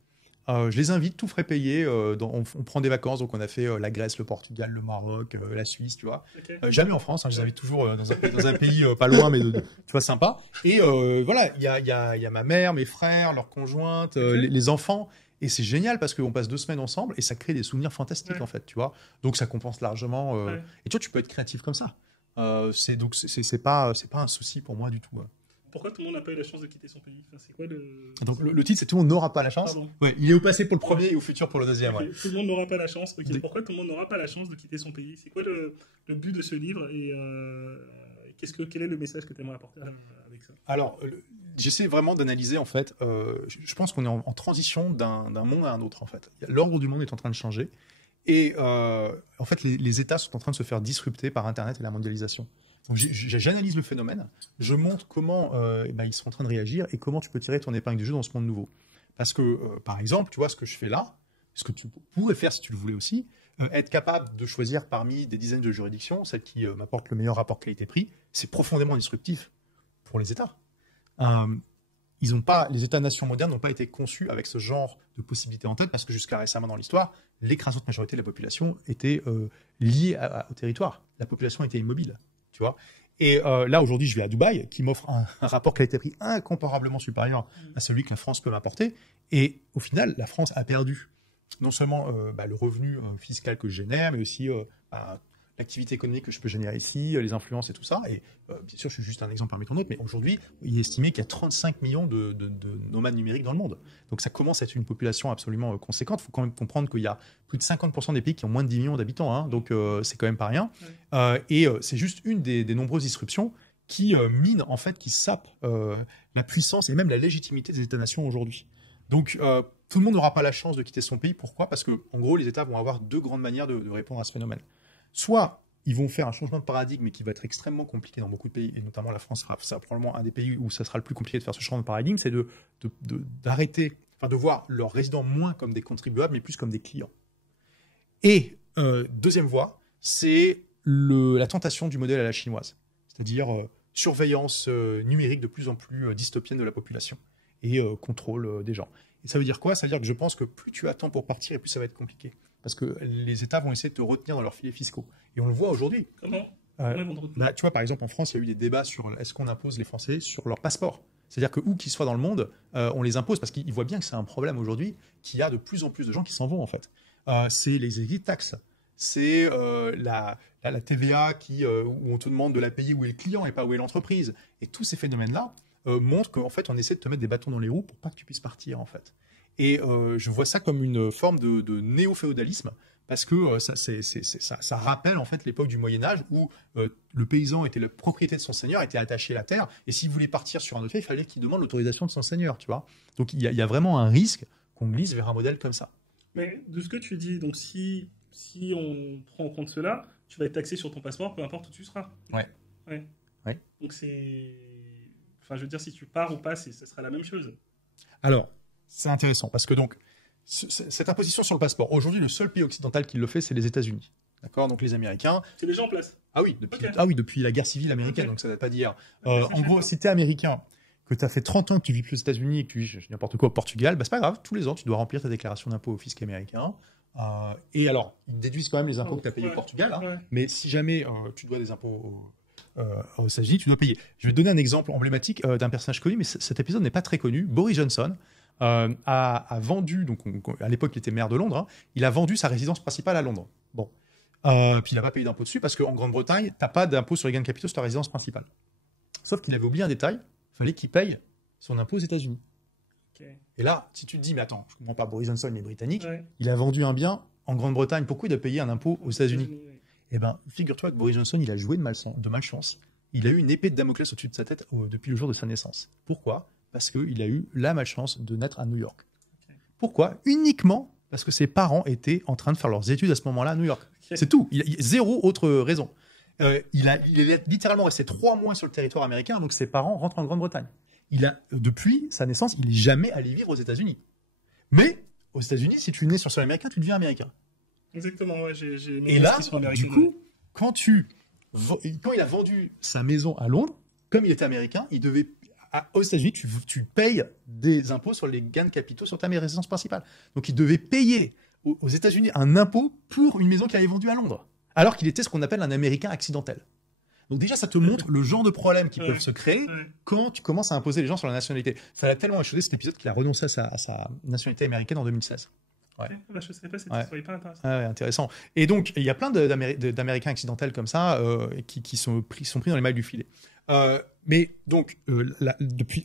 je les invite, tout frais payé. On prend des vacances, donc on a fait la Grèce, le Portugal, le Maroc, la Suisse, tu vois. Ok. Jamais en France, hein, je les invite toujours dans un pays pas loin, mais tu vois, sympa. Et voilà, il y a ma mère, mes frères, leurs conjointes, les enfants. Et c'est génial parce qu'on passe 2 semaines ensemble et ça crée des souvenirs fantastiques, en fait, tu vois. Donc ça compense largement. Et tu vois, tu peux être créatif comme ça. Donc c'est pas un souci pour moi du tout. Pourquoi tout le monde n'a pas eu la chance de quitter son pays? Enfin, c'est quoi le... Donc le titre, c'est Tout le monde n'aura pas la chance. Pardon. Ouais, il est au passé pour le premier et au futur pour le deuxième. Ok, Ouais. tout le monde n'aura pas la chance. Ok, pourquoi tout le monde n'aura pas la chance de quitter son pays? C'est quoi le but de ce livre et quel est le message que tu aimerais apporter avec ça? Alors, j'essaie vraiment d'analyser en fait. Je pense qu'on est en transition d'un monde à un autre en fait. L'ordre du monde est en train de changer et en fait les États sont en train de se faire disrupter par Internet et la mondialisation. Donc j'analyse le phénomène, je montre comment ils sont en train de réagir et comment tu peux tirer ton épingle du jeu dans ce monde nouveau. Parce que, par exemple, tu vois ce que je fais là, ce que tu pourrais faire si tu le voulais aussi, être capable de choisir parmi des dizaines de juridictions, celle qui m'apporte le meilleur rapport qualité-prix, c'est profondément disruptif pour les États. Les États-nations modernes n'ont pas été conçus avec ce genre de possibilités en tête parce que jusqu'à récemment dans l'histoire, l'écrasante majorité de la population était liée au territoire. La population était immobile. Tu vois. Et là, aujourd'hui, je vais à Dubaï, qui m'offre un rapport qualité-prix incomparablement supérieur à celui que la France peut m'apporter. Et au final, la France a perdu non seulement le revenu fiscal que je génère, mais aussi l'activité économique que je peux générer ici, les influences et tout ça. Et bien sûr, je suis juste un exemple parmi tant d'autres, mais aujourd'hui, il est estimé qu'il y a 35 millions de nomades numériques dans le monde. Donc ça commence à être une population absolument conséquente. Il faut quand même comprendre qu'il y a plus de 50% des pays qui ont moins de 10 millions d'habitants, hein, donc c'est quand même pas rien. C'est juste une des nombreuses disruptions qui mine, en fait, qui sape la puissance et même la légitimité des États-nations aujourd'hui. Donc tout le monde n'aura pas la chance de quitter son pays. Pourquoi? Parce que en gros, les États vont avoir 2 grandes manières de répondre à ce phénomène. Soit ils vont faire un changement de paradigme qui va être extrêmement compliqué dans beaucoup de pays, et notamment la France sera probablement un des pays où ça sera le plus compliqué de faire ce changement de paradigme, c'est d'arrêter, de voir leurs résidents moins comme des contribuables, mais plus comme des clients. Et deuxième voie, c'est la tentation du modèle à la chinoise, c'est-à-dire surveillance numérique de plus en plus dystopienne de la population et contrôle des gens. Et ça veut dire quoi? Ça veut dire que je pense que plus tu attends pour partir, et plus ça va être compliqué. Parce que les États vont essayer de te retenir dans leurs filets fiscaux. Et on le voit aujourd'hui. Comment tu vois, par exemple, en France, il y a eu des débats sur est-ce qu'on impose les Français sur leur passeport. C'est-à-dire que où qu'ils soient dans le monde, on les impose parce qu'ils voient bien que c'est un problème aujourd'hui, qu'il y a de plus en plus de gens qui s'en vont, en fait. C'est les exit taxes. C'est la TVA où on te demande de la payer où est le client et pas où est l'entreprise. Et tous ces phénomènes-là montrent qu'en fait, on essaie de te mettre des bâtons dans les roues pour pas que tu puisses partir, en fait. Et je vois ça comme une forme de néo-féodalisme parce que ça rappelle en fait l'époque du Moyen-Âge où le paysan était la propriété de son seigneur, était attaché à la terre, et s'il voulait partir sur un autre fait, il fallait qu'il demande l'autorisation de son seigneur, tu vois. Donc il y a vraiment un risque qu'on glisse vers un modèle comme ça. Mais de ce que tu dis, donc si on prend en compte cela, tu vas être taxé sur ton passeport, peu importe où tu seras. Ouais. Donc enfin, je veux dire, si tu pars ou pas, ça sera la même chose. Alors, c'est intéressant parce que donc cette imposition sur le passeport, aujourd'hui, le seul pays occidental qui le fait, c'est les États-Unis. D'accord? Donc les Américains. C'est déjà en place. Ah oui, depuis la guerre civile américaine, donc ça date pas d'hier. En gros, si tu es américain, que tu as fait 30 ans que tu vis plus aux États-Unis et que tu vis n'importe quoi au Portugal, c'est pas grave, tous les ans, tu dois remplir ta déclaration d'impôt au fisc américain. Et alors, ils déduisent quand même les impôts que tu as payés au Portugal, hein, mais si jamais tu dois des impôts aux États-Unis, tu dois payer. Je vais te donner un exemple emblématique d'un personnage connu, mais cet épisode n'est pas très connu. Boris Johnson a vendu, donc à l'époque il était maire de Londres, hein, il a vendu sa résidence principale à Londres. Bon. Puis il n'a pas payé d'impôt dessus parce qu'en Grande-Bretagne, tu n'as pas d'impôt sur les gains de capitaux sur ta résidence principale. Sauf qu'il avait oublié un détail, il fallait qu'il paye son impôt aux États-Unis. Okay. Et là, si tu te dis, mais attends, je ne comprends pas, Boris Johnson, il est britannique, il a vendu un bien en Grande-Bretagne, pourquoi il doit payer un impôt aux États-Unis? Eh bien, figure-toi que Boris Johnson, il a joué de malchance. Il a eu une épée de Damoclès au-dessus de sa tête depuis le jour de sa naissance. Pourquoi? Parce qu'il a eu la malchance de naître à New York. Okay. Pourquoi? Uniquement parce que ses parents étaient en train de faire leurs études à ce moment-là à New York. Okay. C'est tout. Il y a zéro autre raison. Il est littéralement resté 3 mois sur le territoire américain, donc ses parents rentrent en Grande-Bretagne. Depuis sa naissance, il n'est jamais allé vivre aux États-Unis. Mais aux États-Unis, si tu es né sur le sol américain, tu deviens américain. Exactement, ouais. Et là, du coup, quand tu quand il a vendu sa maison à Londres, comme il était américain, il devait aux États-Unis, tu payes des impôts sur les gains de capitaux sur ta résidence principale. Donc il devait payer aux États-Unis un impôt pour une maison qu'il avait vendue à Londres, alors qu'il était ce qu'on appelle un Américain accidentel. Donc déjà, ça te montre le genre de problèmes qui peuvent se créer quand tu commences à imposer les gens sur la nationalité. Ça l'a tellement échaudé cet épisode qu'il a renoncé à sa nationalité américaine en 2016. Ouais. Bah, je ne savais pas, c'était hyper intéressant. Ouais, intéressant. Et donc, il y a plein d'Américains accidentels comme ça qui sont pris dans les mailles du filet. Mais donc,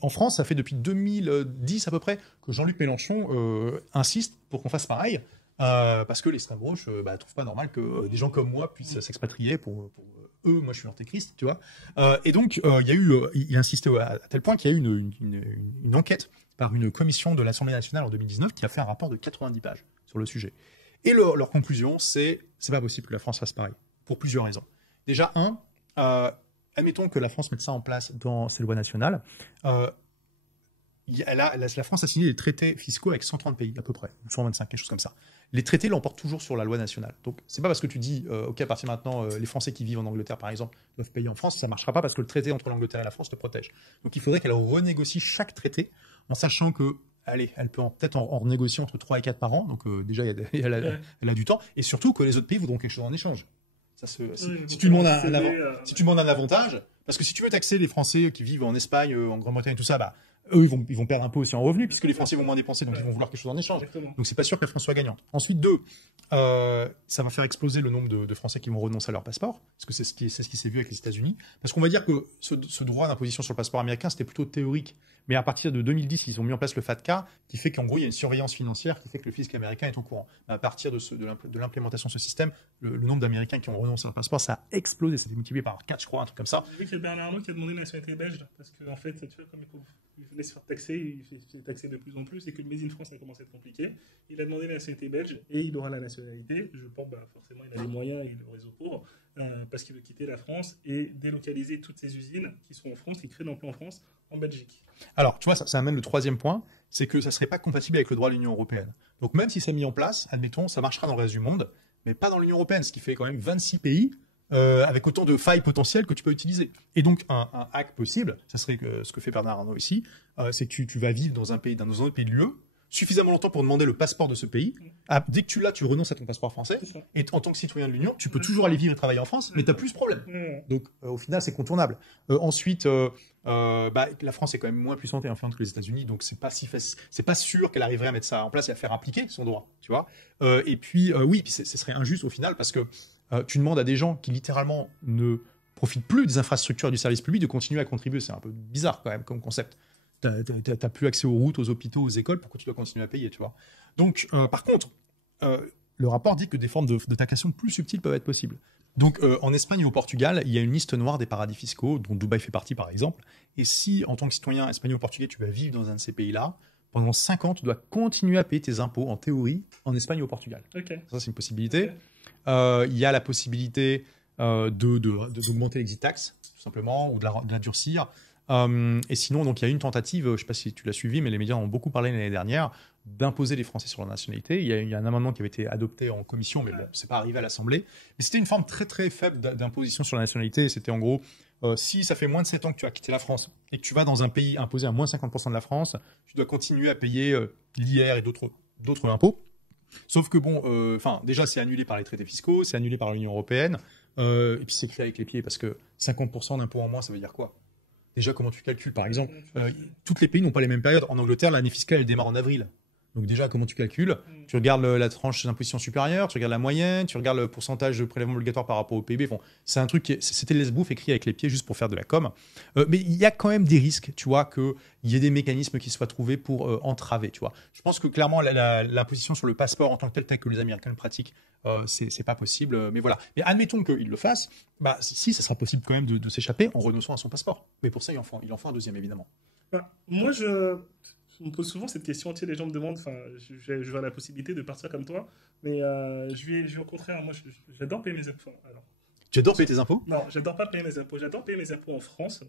en France, ça fait depuis 2010 à peu près que Jean-Luc Mélenchon insiste pour qu'on fasse pareil. Parce que l'extrême gauche ne trouve pas normal que des gens comme moi puissent s'expatrier pour eux. Moi, je suis antéchrist, tu vois. Et donc, il a insisté à tel point qu'il y a eu une enquête par une commission de l'Assemblée nationale en 2019 qui a fait un rapport de 90 pages sur le sujet. Et leur conclusion, c'est pas possible que la France fasse pareil, pour plusieurs raisons. Déjà, admettons que la France mette ça en place dans ses lois nationales. La France a signé des traités fiscaux avec 130 pays, à peu près, 125, quelque chose comme ça. Les traités l'emportent toujours sur la loi nationale. Donc, c'est pas parce que tu dis, OK, à partir de maintenant, les Français qui vivent en Angleterre, par exemple, doivent payer en France, ça marchera pas parce que le traité entre l'Angleterre et la France te protège. Donc, il faudrait qu'elle renégocie chaque traité, en sachant que, allez, elle peut peut-être en renégocier entre 3 et 4 par an. Donc, déjà, elle a du temps. Et surtout que les autres pays voudront quelque chose en échange. Si tu demandes un avantage, parce que si tu veux taxer les Français qui vivent en Espagne, en Grande-Bretagne, tout ça, eux, ils vont perdre un peu aussi en revenus, puisque les Français vont moins dépenser, donc ils vont vouloir quelque chose en échange. Exactement. Donc c'est pas sûr que la France soit gagnante. Ensuite, ça va faire exploser le nombre de Français qui vont renoncer à leur passeport, parce que c'est ce qui s'est vu avec les États-Unis. Parce qu'on va dire que ce droit d'imposition sur le passeport américain, c'était plutôt théorique. Mais à partir de 2010, ils ont mis en place le FATCA, qui fait qu'en gros, il y a une surveillance financière qui fait que le fisc américain est au courant. À partir de l'implémentation de ce système, le nombre d'Américains qui ont renoncé à leur passeport, ça a explosé. Ça a été multiplié par 4, je crois, un truc comme ça. J'ai vu qu'il y a Bernard Arnault qui a demandé la nationalité belge, parce qu'en fait, tu vois, comme il venait se faire taxer, il fait taxer de plus en plus, et que le Made in France a commencé à être compliqué. Il a demandé la nationalité belge, et il aura la nationalité. Je pense, forcément, il a les moyens et le réseau pour, parce qu'il veut quitter la France et délocaliser toutes ces usines qui sont en France, qui créent d'emplois en France, en Belgique. Alors, tu vois, ça amène le troisième point, c'est que ça ne serait pas compatible avec le droit de l'Union européenne. Donc, même si c'est mis en place, admettons, ça marchera dans le reste du monde, mais pas dans l'Union européenne, ce qui fait quand même 26 pays avec autant de failles potentielles que tu peux utiliser. Et donc, un hack possible, ça serait ce que fait Bernard Arnault ici, c'est que tu vas vivre dans un autre pays de l'UE, suffisamment longtemps pour demander le passeport de ce pays. Dès que tu l'as, tu renonces à ton passeport français. Et en tant que citoyen de l'Union, tu peux toujours aller vivre et travailler en France, mais tu n'as plus ce problème. Donc, au final, c'est contournable. Ensuite, la France est quand même moins puissante et influente que les États-Unis, donc c'est pas si facile. C'est pas sûr qu'elle arriverait à mettre ça en place et à faire appliquer son droit, tu vois. Et puis, puis ce serait injuste au final parce que tu demandes à des gens qui littéralement ne profitent plus des infrastructures et du service public de continuer à contribuer. C'est un peu bizarre quand même comme concept. T'as plus accès aux routes, aux hôpitaux, aux écoles, pourquoi tu dois continuer à payer, tu vois. Donc, par contre, le rapport dit que des formes de taxation plus subtiles peuvent être possibles. Donc, en Espagne et au Portugal, il y a une liste noire des paradis fiscaux, dont Dubaï fait partie, par exemple. Et si, en tant que citoyen espagnol ou portugais, tu vas vivre dans un de ces pays-là, pendant 5 ans, tu dois continuer à payer tes impôts, en théorie, en Espagne ou au Portugal. Okay. Ça, c'est une possibilité. Il y a la possibilité d'augmenter l'exit tax, tout simplement, ou de la durcir. Et sinon, donc il y a une tentative, je ne sais pas si tu l'as suivi, mais les médias en ont beaucoup parlé l'année dernière, d'imposer les Français sur leur nationalité. Il y a un amendement qui avait été adopté en commission, mais bon, c'est pas arrivé à l'Assemblée. Mais c'était une forme très très faible d'imposition sur la nationalité. C'était en gros, si ça fait moins de 7 ans que tu as quitté la France et que tu vas dans un pays imposé à moins 50% de la France, tu dois continuer à payer l'IR et d'autres impôts. Sauf que bon, déjà c'est annulé par les traités fiscaux, c'est annulé par l'Union européenne, et puis c'est créé avec les pieds parce que 50% d'impôts en moins, ça veut dire quoi? Déjà, comment tu calcules? Par exemple, tous les pays n'ont pas les mêmes périodes. En Angleterre, l'année fiscale, elle démarre en avril. Donc déjà, comment tu calcules? Tu regardes la tranche d'imposition supérieure, tu regardes la moyenne, tu regardes le pourcentage de prélèvement obligatoire par rapport au PIB. Bon, c'est un truc c'était laisse-bouffe écrit avec les pieds juste pour faire de la com. Mais il y a quand même des risques, tu vois, qu'il y ait des mécanismes qui soient trouvés pour entraver, tu vois. Je pense que clairement, l'imposition sur le passeport en tant que tel que les Américains le pratiquent, c'est pas possible. Mais voilà. Mais admettons qu'ils le fassent, si, ça sera possible quand même de s'échapper en renonçant à son passeport. Mais pour ça, il en faut un deuxième, évidemment. Moi, on me pose souvent cette question, tu sais, les gens me demandent, je vois la possibilité de partir comme toi, mais je vais au contraire, moi j'adore payer mes impôts. Alors, tu adores payer tes impôts? Non, j'adore pas payer mes impôts, j'adore payer mes impôts en France,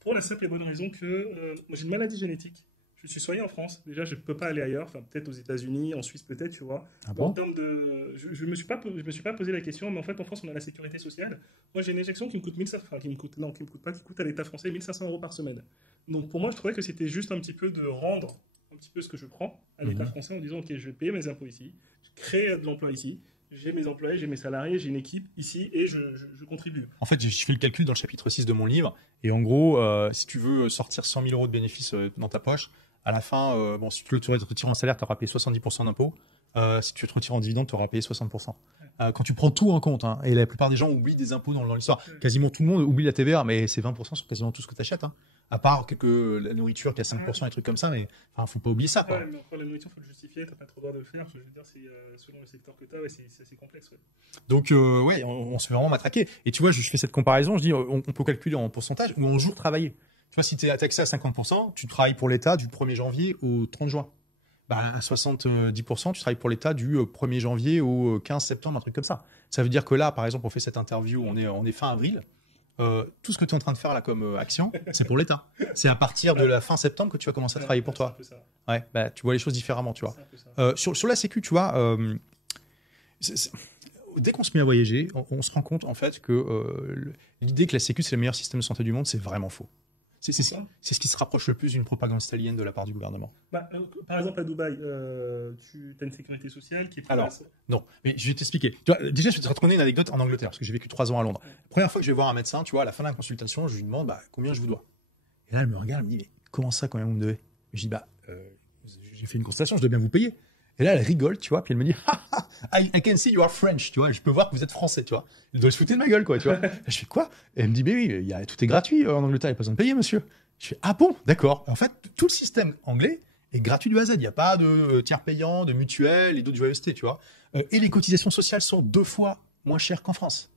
pour la simple et bonne raison que moi j'ai une maladie génétique, Je suis soigné en France. Déjà, je ne peux pas aller ailleurs. Enfin, peut-être aux États-Unis, en Suisse, peut-être, tu vois. Ah En bon? termes de. Je me suis pas posé la question, mais en fait, en France, on a la sécurité sociale. Moi, j'ai une injection qui me coûte 1500. Enfin, qui me coûte. Non, qui me coûte pas, qui coûte à l'État français 1500 € par semaine. Donc, pour moi, je trouvais que c'était juste un petit peu de rendre un petit peu ce que je prends à l'État français en disant, OK, je vais payer mes impôts ici. Je crée de l'emploi ici. J'ai mes employés, j'ai mes salariés, j'ai une équipe ici et je contribue. En fait, je fais le calcul dans le chapitre 6 de mon livre. Et en gros, si tu veux sortir 100 000 € de bénéfices dans ta poche, à la fin, bon, si tu te retires en salaire, tu auras payé 70% d'impôts. Si tu te retires en dividende, tu auras payé 60%. Quand tu prends tout en compte, hein, et la plupart des gens oublient des impôts dans l'histoire. Quasiment tout le monde oublie la TVA, mais c'est 20% sur quasiment tout ce que tu achètes. Hein. À part la nourriture qui a 5%, des trucs comme ça, mais faut pas oublier ça. Quoi. Ouais, mais après, la nourriture, il faut le justifier, tu n'as pas trop le droit de le faire. Je veux dire, c'est selon le secteur que tu as, ouais, c'est assez complexe. Ouais. Donc, ouais, on se fait vraiment matraquer. Et tu vois, je fais cette comparaison, je dis, on peut calculer en pourcentage ou en jours travaillés. Tu vois, si tu es taxé à 50%, tu travailles pour l'État du 1er janvier au 30 juin. Bah, à 70%, tu travailles pour l'État du 1er janvier au 15 septembre, un truc comme ça. Ça veut dire que là, par exemple, on fait cette interview, on est fin avril. Tout ce que tu es en train de faire là comme action, c'est pour l'État. C'est à partir de la fin septembre que tu vas commencer à travailler pour toi. Ouais, bah, tu vois les choses différemment, tu vois. Sur la Sécu, tu vois, dès qu'on se met à voyager, on se rend compte en fait que l'idée que la Sécu c'est le meilleur système de santé du monde, c'est vraiment faux. C'est ce qui se rapproche le plus d'une propagande stalinienne de la part du gouvernement. Bah, par exemple, à Dubaï, tu as une sécurité sociale qui est très basse. Non, mais je vais t'expliquer. Tu vois, déjà, je vais te raconter une anecdote en Angleterre, parce que j'ai vécu 3 ans à Londres. La première fois que je vais voir un médecin, tu vois, à la fin de la consultation, je lui demande combien je vous dois. Et là, elle me regarde, elle me dit, mais comment ça, combien vous me devez? Je dis, j'ai fait une consultation, je dois bien vous payer. Et là, elle rigole, tu vois, puis elle me dit, I can see you are French, tu vois, je peux voir que vous êtes français, tu vois. Elle doit se foutre de ma gueule, quoi, tu vois. Je fais quoi? Et elle me dit, mais oui, tout est gratuit en Angleterre, il n'y a pas besoin de payer, monsieur. Je fais, ah bon, d'accord. En fait, tout le système anglais est gratuit du A à Z. Il n'y a pas de tiers payant, de mutuelle et d'autres joyeusetés, tu vois. Et les cotisations sociales sont 2 fois moins chères qu'en France.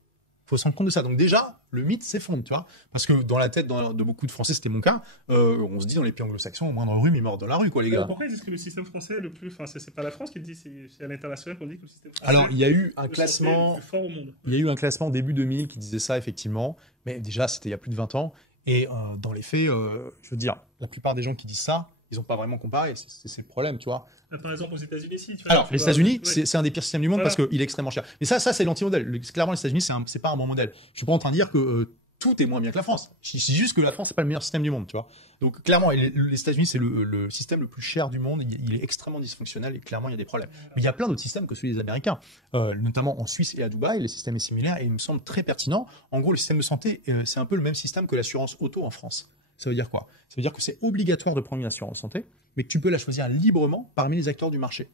Il faut se rendre compte de ça. Donc déjà, le mythe s'effondre, tu vois. Parce que dans la tête de beaucoup de Français, c'était mon cas, on se dit dans les pays anglo-saxons, au moindre rhume, il meurt dans la rue, quoi, les gars. Pourquoi ils disent que le système français est le plus... Enfin, c'est pas la France qui le dit, c'est à l'international qu'on dit que le système français Alors, il y a eu un est classement... le plus fort au monde. Il y a eu un classement début 2000 qui disait ça, effectivement. Mais déjà, c'était il y a plus de 20 ans. Et dans les faits, je veux dire, la plupart des gens qui disent ça, ils n'ont pas vraiment comparé. C'est le problème, tu vois. Par exemple, aux États-Unis, si. Alors, les États-Unis, c'est un des pires systèmes du monde parce qu'il est extrêmement cher. Mais ça c'est l'anti-modèle. Clairement, les États-Unis, c'est pas un bon modèle. Je suis pas en train de dire que tout est moins bien que la France. Je dis juste que la France, c'est pas le meilleur système du monde, tu vois. Donc, clairement, les États-Unis, c'est le système le plus cher du monde. Il est extrêmement dysfonctionnel et clairement, il y a des problèmes. Mais il y a plein d'autres systèmes que celui des Américains. Notamment en Suisse et à Dubaï, le système est similaire et il me semble très pertinent. En gros, le système de santé, c'est un peu le même système que l'assurance auto en France. Ça veut dire quoi? Ça veut dire que c'est obligatoire de prendre une assurance santé, mais que tu peux la choisir librement parmi les acteurs du marché.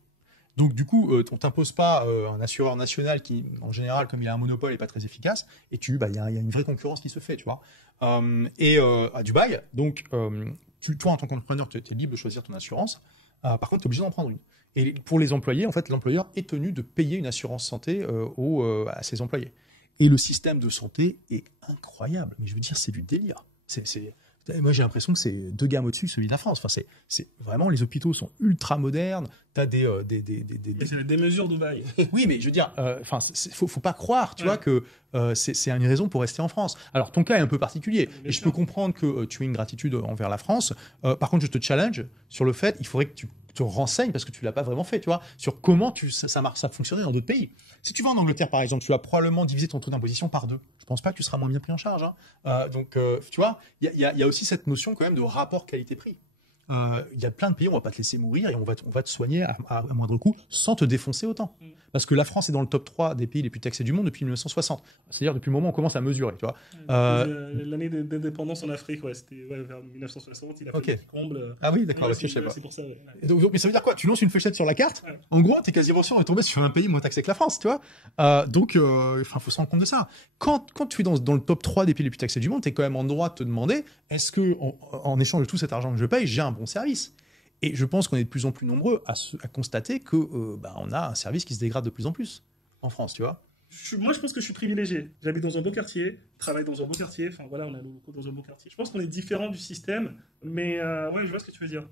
Donc du coup, on t'impose pas un assureur national qui, en général, comme il a un monopole, est pas très efficace, et il y a une vraie concurrence qui se fait, tu vois. À Dubaï, donc, toi, en tant qu'entrepreneur, tu es libre de choisir ton assurance. Par contre, tu es obligé d'en prendre une. Et pour les employés, en fait, l'employeur est tenu de payer une assurance santé à ses employés. Et le système de santé est incroyable. Mais je veux dire, c'est du délire. Moi, j'ai l'impression que c'est 2 gammes au-dessus de celui de la France. Enfin, c'est vraiment, les hôpitaux sont ultra modernes. T'as des mesures Dubaï. Oui, mais je veux dire, faut pas croire, tu vois, que c'est une raison pour rester en France. Alors, ton cas est un peu particulier. Et je peux comprendre que tu aies une gratitude envers la France. Par contre, je te challenge sur le fait, il faudrait que tu te renseignes, parce que tu l'as pas vraiment fait, tu vois, sur comment ça fonctionnerait dans d'autres pays. Si tu vas en Angleterre, par exemple, tu vas probablement diviser ton taux d'imposition par 2. Je pense pas que tu seras moins bien pris en charge. Hein. Donc, tu vois, il y a aussi cette notion quand même de rapport qualité-prix. Il y a plein de pays, on va pas te laisser mourir et on va te soigner à moindre coût sans te défoncer autant. Parce que la France est dans le top 3 des pays les plus taxés du monde depuis 1960. C'est-à-dire depuis le moment où on commence à mesurer, tu vois. L'année d'indépendance en Afrique, c'était vers 1960, il a fallu qu'il comble. Ah oui, d'accord, je sais pas. C'est pour ça, ouais. Donc, mais ça veut dire quoi? Tu lances une fléchette sur la carte, en gros, t'es quasiment sûr de tomber sur un pays moins taxé que la France, tu vois. Donc, faut se rendre compte de ça. Quand tu es dans le top 3 des pays les plus taxés du monde, t'es quand même en droit de te demander, est-ce que, en échange de tout cet argent que je paye, j'ai un bon service? Et je pense qu'on est de plus en plus nombreux à constater que on a un service qui se dégrade de plus en plus en France, tu vois. Moi, je pense que je suis privilégié. J'habite dans un beau quartier, travaille dans un beau quartier. Enfin, voilà, on a nos locaux dans un beau quartier. Je pense qu'on est différent du système, mais ouais, je vois ce que tu veux dire.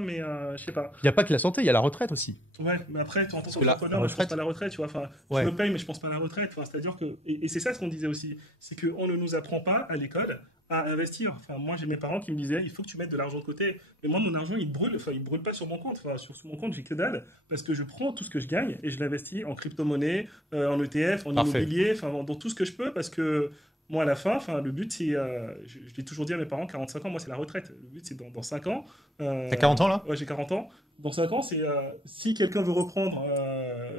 Mais je sais pas. Il n'y a pas que la santé, il y a la retraite aussi. Ouais, mais après, tu entends ton entrepreneur, moi, je pense pas à la retraite, tu vois. Enfin, je me paye, mais je pense pas à la retraite. Enfin, c'est-à-dire que, et c'est ça ce qu'on disait aussi, c'est qu'on ne nous apprend pas à l'école à investir. Enfin, moi, j'ai mes parents qui me disaient, il faut que tu mettes de l'argent de côté. Mais moi, mon argent, il brûle. Enfin, il brûle pas sur mon compte. Enfin, sur mon compte, j'ai que dalle. Parce que je prends tout ce que je gagne et je l'investis en crypto-monnaie, en ETF, en immobilier, enfin, dans tout ce que je peux. Parce que moi, à la fin, enfin, le but, c'est, je l'ai toujours dit à mes parents, 45 ans, moi, c'est la retraite. Le but, c'est dans 5 ans. T'as 40 ans, là? Ouais, j'ai 40 ans. Dans 5 ans, c'est si quelqu'un veut reprendre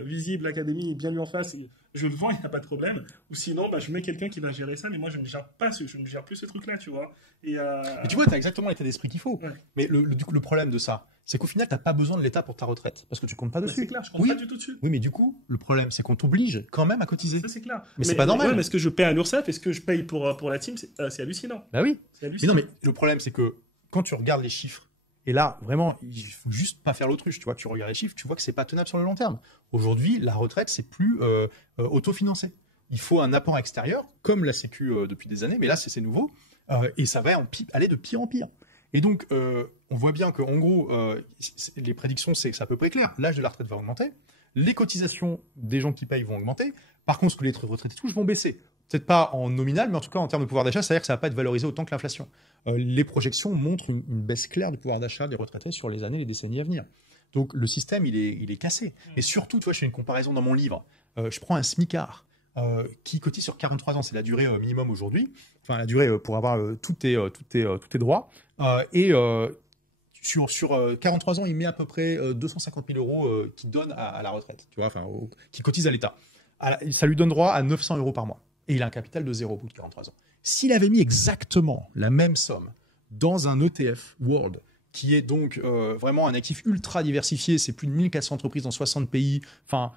Visible, l'Académie, bien lui en face, je le vends, il n'y a pas de problème. Ou sinon, bah, je mets quelqu'un qui va gérer ça, mais moi, je ne gère pas je ne gère plus ce truc-là, tu vois. Et tu vois, tu as exactement l'état d'esprit qu'il faut. Ouais. Mais du coup, le problème de ça, c'est qu'au final, tu n'as pas besoin de l'État pour ta retraite. Parce que tu comptes pas dessus. C'est clair, je compte pas du tout dessus. Oui, mais du coup, le problème, c'est qu'on t'oblige quand même à cotiser. Ça, c'est clair. Mais c'est pas normal. Ouais, mais est-ce que je paye à l'URSSAF? Est-ce que je paye pour la team? C'est hallucinant. Bah oui. C'est hallucinant. Mais non, mais le problème, c'est que quand tu regardes les chiffres, et là, vraiment, il faut juste pas faire l'autruche. Tu vois, tu regardes les chiffres, tu vois que c'est pas tenable sur le long terme. Aujourd'hui, la retraite, c'est plus autofinancé. Il faut un apport extérieur, comme la Sécu depuis des années, mais là, c'est nouveau. Et ça va aller de pire en pire. Et donc, on voit bien qu'en gros, les prédictions, c'est à peu près clair. L'âge de la retraite va augmenter. Les cotisations des gens qui payent vont augmenter. Par contre, ce que les retraités touchent vont baisser. Peut-être pas en nominal, mais en tout cas en termes de pouvoir d'achat, c'est-à-dire que ça ne va pas être valorisé autant que l'inflation. Les projections montrent une baisse claire du pouvoir d'achat des retraités sur les années et les décennies à venir. Donc le système, il est cassé. Et surtout, tu vois, je fais une comparaison dans mon livre. Je prends un smicard qui cotise sur 43 ans, c'est la durée minimum aujourd'hui. Enfin, la durée pour avoir tous tes droits. Sur 43 ans, il met à peu près 250 000 euros qu'il donne à la retraite, tu vois, enfin, qui cotise à l'État. Ça lui donne droit à 900 euros par mois. Et il a un capital de 0 au bout de 43 ans. S'il avait mis exactement la même somme dans un ETF World, qui est donc vraiment un actif ultra diversifié, c'est plus de 1400 entreprises dans 60 pays, enfin,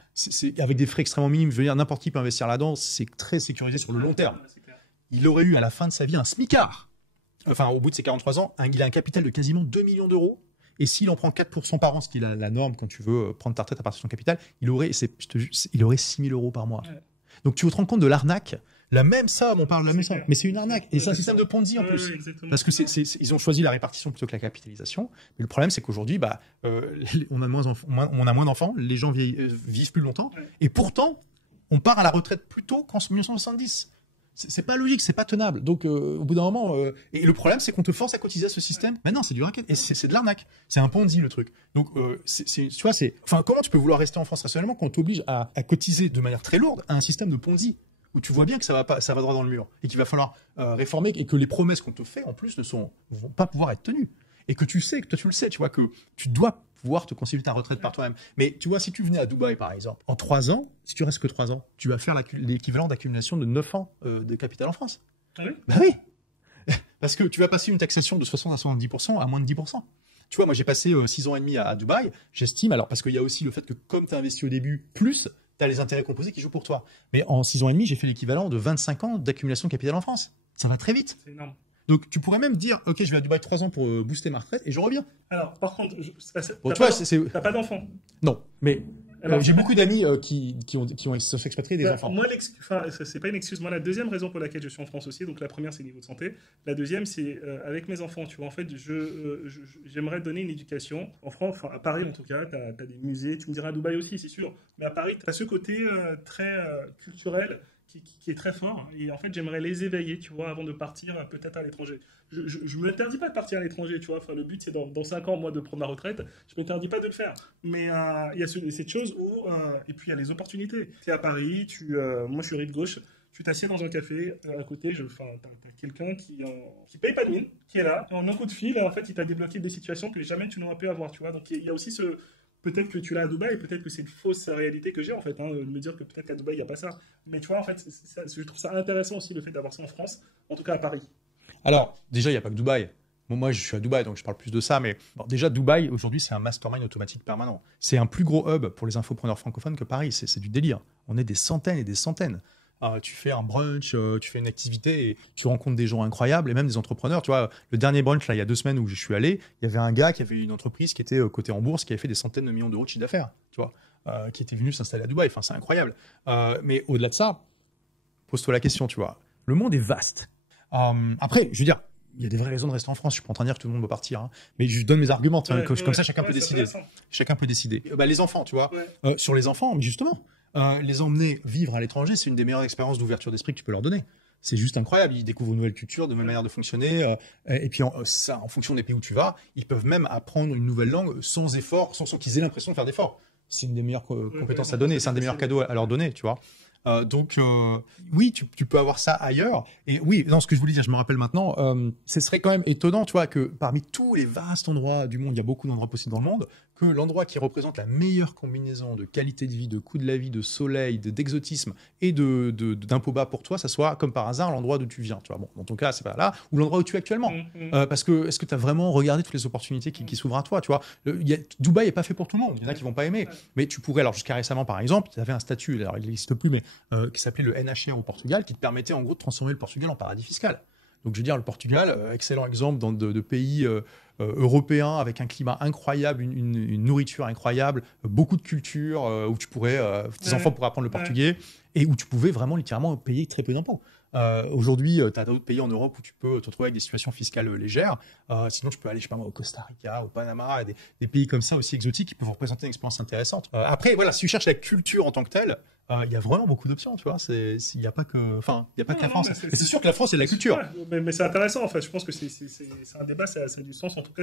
avec des frais extrêmement minimes, je veux dire, n'importe qui peut investir là-dedans, c'est très sécurisé sur le long terme. Il aurait eu à la fin de sa vie un smicard. Enfin, au bout de ses 43 ans, il a un capital de quasiment 2 millions d'euros. Et s'il en prend 4% par an, ce qui est la norme quand tu veux prendre ta retraite à partir de son capital, il aurait 6 000 euros par mois. Ouais. Donc tu te rends compte de l'arnaque. La même somme, on parle de la même somme, mais c'est une arnaque. Et c'est un système de Ponzi en plus. Parce que ils ont choisi la répartition plutôt que la capitalisation. Mais le problème, c'est qu'aujourd'hui, on a moins d'enfants, les gens vivent plus longtemps. Ouais. Et pourtant, on part à la retraite plus tôt qu'en 1970. C'est pas logique, c'est pas tenable. Donc, au bout d'un moment, et le problème, c'est qu'on te force à cotiser à ce système. Mais non, c'est du racket. Et c'est de l'arnaque. C'est un Ponzi, le truc. Donc, tu vois, enfin, comment tu peux vouloir rester en France rationnellement quand on t'oblige à cotiser de manière très lourde à un système de Ponzi où tu vois bien que ça va droit dans le mur et qu'il va falloir réformer et que les promesses qu'on te fait, en plus, ne vont pas pouvoir être tenues. Et que tu sais, tu vois, que tu dois pouvoir te constituer ta retraite par toi-même. Mais tu vois, si tu venais à Dubaï, par exemple, en 3 ans, si tu restes que 3 ans, tu vas faire l'équivalent d'accumulation de 9 ans de capital en France. Ah oui? Bah oui. Parce que tu vas passer une taxation de 60 à 70% à moins de 10%. Tu vois, moi, j'ai passé 6 ans et demi à Dubaï. J'estime, alors, parce qu'il y a aussi le fait que comme tu as investi au début, plus, tu as les intérêts composés qui jouent pour toi. Mais en 6 ans et demi, j'ai fait l'équivalent de 25 ans d'accumulation de capital en France. Ça va très vite. C'est énorme. Donc, tu pourrais même dire, OK, je vais à Dubaï 3 ans pour booster ma retraite et je reviens. Alors, par contre, t'as pas d'enfants? Non, mais j'ai beaucoup d'amis qui ont s'expatriés des enfants. Moi, c'est pas une excuse. Moi, la deuxième raison pour laquelle je suis en France aussi, donc la première, c'est le niveau de santé. La deuxième, c'est avec mes enfants. Tu vois, en fait, j'aimerais donner une éducation. En France, enfin, à Paris, en tout cas, tu as des musées. Tu me diras à Dubaï aussi, c'est sûr. Mais à Paris, tu as ce côté très culturel qui est très fort. Et en fait, j'aimerais les éveiller, tu vois, avant de partir peut-être à l'étranger. Je me m'interdis pas de partir à l'étranger, tu vois. Enfin, le but, c'est dans 5 ans, moi, de prendre ma retraite. Je m'interdis pas de le faire. Mais il y a cette chose où... et puis, il y a les opportunités. Tu es à Paris, moi, je suis rive gauche. Tu t'assieds dans un café, à côté, t'as quelqu'un qui paye pas de mine, qui est là. Et en un coup de fil, en fait, il t'a débloqué des situations que jamais tu n'aurais pu avoir, tu vois. Donc, il y a aussi ce... Peut-être que tu l'as à Dubaï, peut-être que c'est une fausse réalité que j'ai, en fait, de me dire que peut-être qu'à Dubaï, il n'y a pas ça. Mais tu vois, en fait, je trouve ça intéressant aussi, le fait d'avoir ça en France, en tout cas à Paris. Alors, déjà, il n'y a pas que Dubaï. Bon, moi, je suis à Dubaï, donc je parle plus de ça. Mais bon, déjà, Dubaï, aujourd'hui, c'est un mastermind automatique permanent. C'est un plus gros hub pour les infopreneurs francophones que Paris. C'est du délire. On est des centaines et des centaines. Tu fais un brunch, tu fais une activité et tu rencontres des gens incroyables et même des entrepreneurs. Tu vois, le dernier brunch, là, il y a 2 semaines où je suis allé, il y avait un gars qui avait une entreprise qui était cotée en bourse, qui avait fait des centaines de millions d'euros de chiffre d'affaires, tu vois, qui était venu s'installer à Dubaï. Enfin, c'est incroyable. Mais au-delà de ça, pose-toi la question, tu vois. Le monde est vaste. Après, je veux dire, il y a des vraies raisons de rester en France. Je suis pas en train de dire que tout le monde doit partir, hein. Mais je donne mes arguments. Comme ça, chacun peut décider. Chacun peut décider. Les enfants, tu vois. Ouais. Sur les enfants, justement. Les emmener vivre à l'étranger, c'est une des meilleures expériences d'ouverture d'esprit que tu peux leur donner. c'est juste incroyable. Ils découvrent une nouvelle culture, de nouvelles manières de fonctionner. Et puis, en fonction des pays où tu vas, ils peuvent même apprendre une nouvelle langue sans effort, sans qu'ils aient l'impression de faire d'efforts. C'est une des meilleures compétences à donner. C'est un des meilleurs cadeaux à leur donner, tu vois. Donc, oui, tu peux avoir ça ailleurs. Et oui, non, ce que je voulais dire, je me rappelle maintenant, ce serait quand même étonnant, tu vois, que parmi tous les vastes endroits du monde, il y a beaucoup d'endroits possibles dans le monde, que l'endroit qui représente la meilleure combinaison de qualité de vie, de coût de la vie, de soleil, d'exotisme et d'impôt bas pour toi, ça soit, comme par hasard, l'endroit d'où tu viens, tu vois. Bon, dans ton cas, c'est pas là, ou l'endroit où tu es actuellement. Parce que, est-ce que tu as vraiment regardé toutes les opportunités qui s'ouvrent à toi, tu vois. Dubaï n'est pas fait pour tout le monde. Il y en a qui vont pas aimer. Mais tu pourrais, alors jusqu'à récemment, par exemple, tu avais un statut, alors il n'existe plus, mais qui s'appelait le NHR au Portugal, qui te permettait en gros de transformer le Portugal en paradis fiscal. Donc je veux dire, le Portugal, excellent exemple de pays européens avec un climat incroyable, une nourriture incroyable, beaucoup de culture, où tu pourrais, tes enfants pourraient apprendre le portugais, et où tu pouvais vraiment littéralement payer très peu d'impôts. Aujourd'hui, tu as d'autres pays en Europe où tu peux te retrouver avec des situations fiscales légères. Sinon, tu peux aller, je sais pas moi, au Costa Rica, au Panama, des pays comme ça aussi exotiques qui peuvent représenter une expérience intéressante. Après, voilà, si tu cherches la culture en tant que telle, il y a vraiment beaucoup d'options, tu vois. Il n'y a pas que, enfin, il y a pas que la France. Et c'est sûr que la France, c'est de la culture. Mais c'est intéressant, en fait. Je pense que c'est un débat, ça a du sens. En tout cas,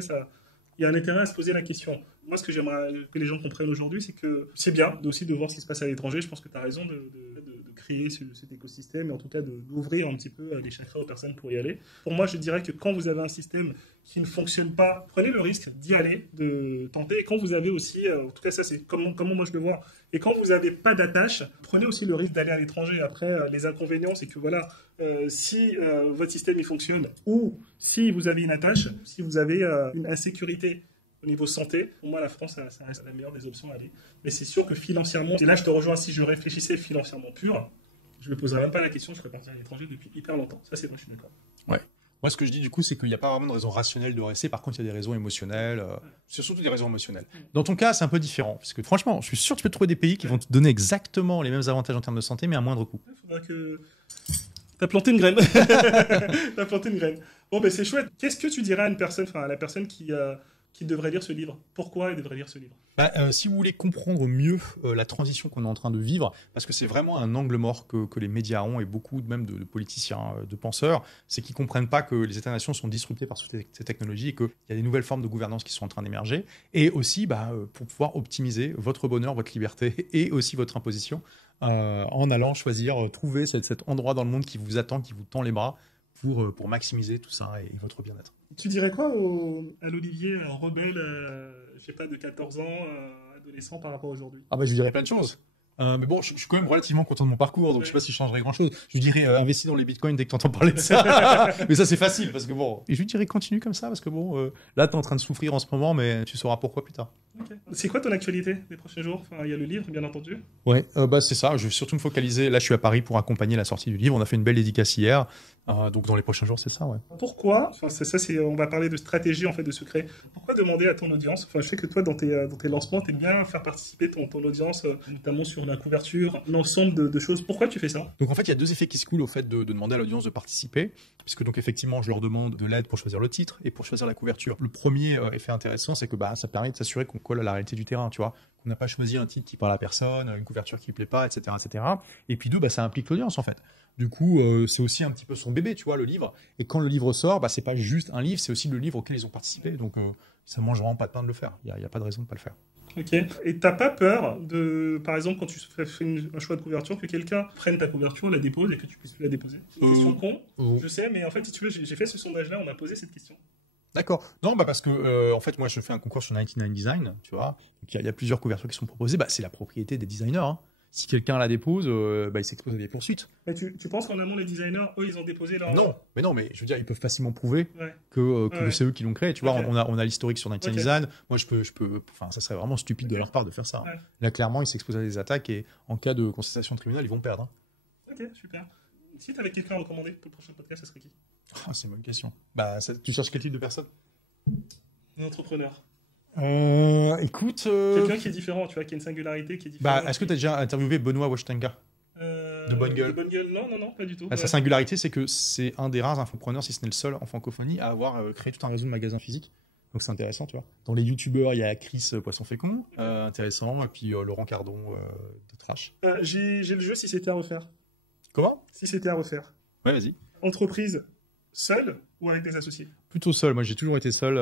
il y a un intérêt à se poser la question. Moi, ce que j'aimerais que les gens comprennent aujourd'hui, c'est que c'est bien aussi de voir ce qui se passe à l'étranger. Je pense que tu as raison de créer cet écosystème et en tout cas d'ouvrir un petit peu les chakras aux personnes pour y aller. Pour moi, je dirais que quand vous avez un système qui ne fonctionne pas, prenez le risque d'y aller, de tenter. Et quand vous avez aussi, en tout cas ça c'est comment moi je le vois, et quand vous n'avez pas d'attache, prenez aussi le risque d'aller à l'étranger. Après, les inconvénients, c'est que voilà, si votre système il fonctionne, ou si vous avez une attache, si vous avez une insécurité au niveau santé, pour moi la France ça reste la meilleure des options à aller. Mais c'est sûr que financièrement, et là je te rejoins, si je réfléchissais financièrement pur, je me poserais même pas la question, je serais parti à l'étranger depuis hyper longtemps. Ça c'est moi, je suis d'accord. Ouais. Moi, ce que je dis du coup, c'est qu'il n'y a pas vraiment de raison rationnelle de rester. Par contre, il y a des raisons émotionnelles. C'est surtout des raisons émotionnelles. Dans ton cas, c'est un peu différent. Parce que franchement, je suis sûr que tu peux trouver des pays qui vont te donner exactement les mêmes avantages en termes de santé, mais à moindre coût. Il faudra que... T'as planté une graine. T'as planté une graine. Bon, ben c'est chouette. Qu'est-ce que tu dirais à une personne, enfin à la personne qui devrait lire ce livre? Pourquoi elle devrait lire ce livre? Si vous voulez comprendre mieux la transition qu'on est en train de vivre, parce que c'est vraiment un angle mort que les médias ont et beaucoup même de politiciens, de penseurs, c'est qu'ils ne comprennent pas que les États-nations sont disruptés par toutes ces technologies et qu'il y a des nouvelles formes de gouvernance qui sont en train d'émerger. Et aussi, pour pouvoir optimiser votre bonheur, votre liberté et aussi votre imposition en allant choisir, trouver cet endroit dans le monde qui vous attend, qui vous tend les bras pour maximiser tout ça et votre bien-être. Tu dirais quoi à l'Olivier, un rebelle, je sais pas, de 14 ans, adolescent par rapport à aujourd'hui? Je lui dirais plein de choses. Mais bon, je suis quand même relativement content de mon parcours, donc je sais pas si je changerais grand-chose. Je lui dirais investis dans les bitcoins dès que tu entends parler de ça. Mais ça, c'est facile, parce que bon... Et je lui dirais continue comme ça, parce que bon, là, tu es en train de souffrir en ce moment, mais tu sauras pourquoi plus tard. Okay. C'est quoi ton actualité des prochains jours? Enfin, il y a le livre, bien entendu. Ouais, c'est ça. Je vais surtout me focaliser. Là, je suis à Paris pour accompagner la sortie du livre. On a fait une belle dédicace hier. Donc, dans les prochains jours, c'est ça, ouais. Pourquoi, enfin, on va parler de stratégie, en fait, de secret. Pourquoi demander à ton audience, enfin, je sais que toi, dans tes lancements, tu aimes bien faire participer ton audience, notamment sur la couverture, l'ensemble de choses. Pourquoi tu fais ça? Donc, en fait, il y a deux effets qui se coulent au fait de demander à l'audience de participer, puisque donc, effectivement, je leur demande de l'aide pour choisir le titre et pour choisir la couverture. Le premier effet intéressant, c'est que ça permet de s'assurer qu'on colle à la réalité du terrain, tu vois. Qu'on n'a pas choisi un titre qui parle à personne, une couverture qui ne plaît pas, etc., etc. Et puis deux, ça implique l'audience, en fait. Du coup, c'est aussi un petit peu son bébé, tu vois, le livre. Et quand le livre sort, c'est pas juste un livre, c'est aussi le livre auquel ils ont participé. Donc, ça mange vraiment pas de pain de le faire. Il y a pas de raison de pas le faire. Ok. Et t'as pas peur par exemple, quand tu fais un choix de couverture, que quelqu'un prenne ta couverture, la dépose et que tu puisses plus la déposer? C'est une question con, je sais, mais en fait, si tu veux, j'ai fait ce sondage-là, on m'a posé cette question. D'accord. Non, parce que en fait, moi, je fais un concours sur 99 Design, tu vois. Donc, il y a plusieurs couvertures qui sont proposées. C'est la propriété des designers. Hein. Si quelqu'un la dépose, il s'expose à des poursuites. Mais tu penses qu'en amont, les designers, eux, ils ont déposé leur... Non, mais je veux dire, ils peuvent facilement prouver que c'est eux qui l'ont créé. Tu vois, on a l'historique sur 99 Design. Moi, je peux, enfin, ça serait vraiment stupide de leur part de faire ça. Ouais. Là, clairement, ils s'exposent à des attaques et en cas de contestation de tribunal, ils vont perdre. Hein. Ok, super. Si tu avais quelqu'un à recommander pour le prochain podcast, ça serait qui? C'est une bonne question. Tu cherches quel type de personne? Un entrepreneur. Écoute... Quelqu'un qui est différent, tu vois, qui a une singularité qui est différente. Est-ce que tu as déjà interviewé Benoît Washtenga de Bonne Gueule? De Bonne Gueule, non, pas du tout. Sa singularité, c'est que c'est un des rares infopreneurs, si ce n'est le seul en francophonie, à avoir créé tout un réseau de magasins physiques. Donc c'est intéressant, tu vois. Dans les youtubeurs, il y a Chris Poisson Fécond, intéressant, et puis Laurent Cardon de Trash. J'ai le jeu si c'était à refaire. Comment? Si c'était à refaire. Ouais, vas-y. Entreprise seule ou avec des associés? Plutôt seul. Moi, j'ai toujours été seul.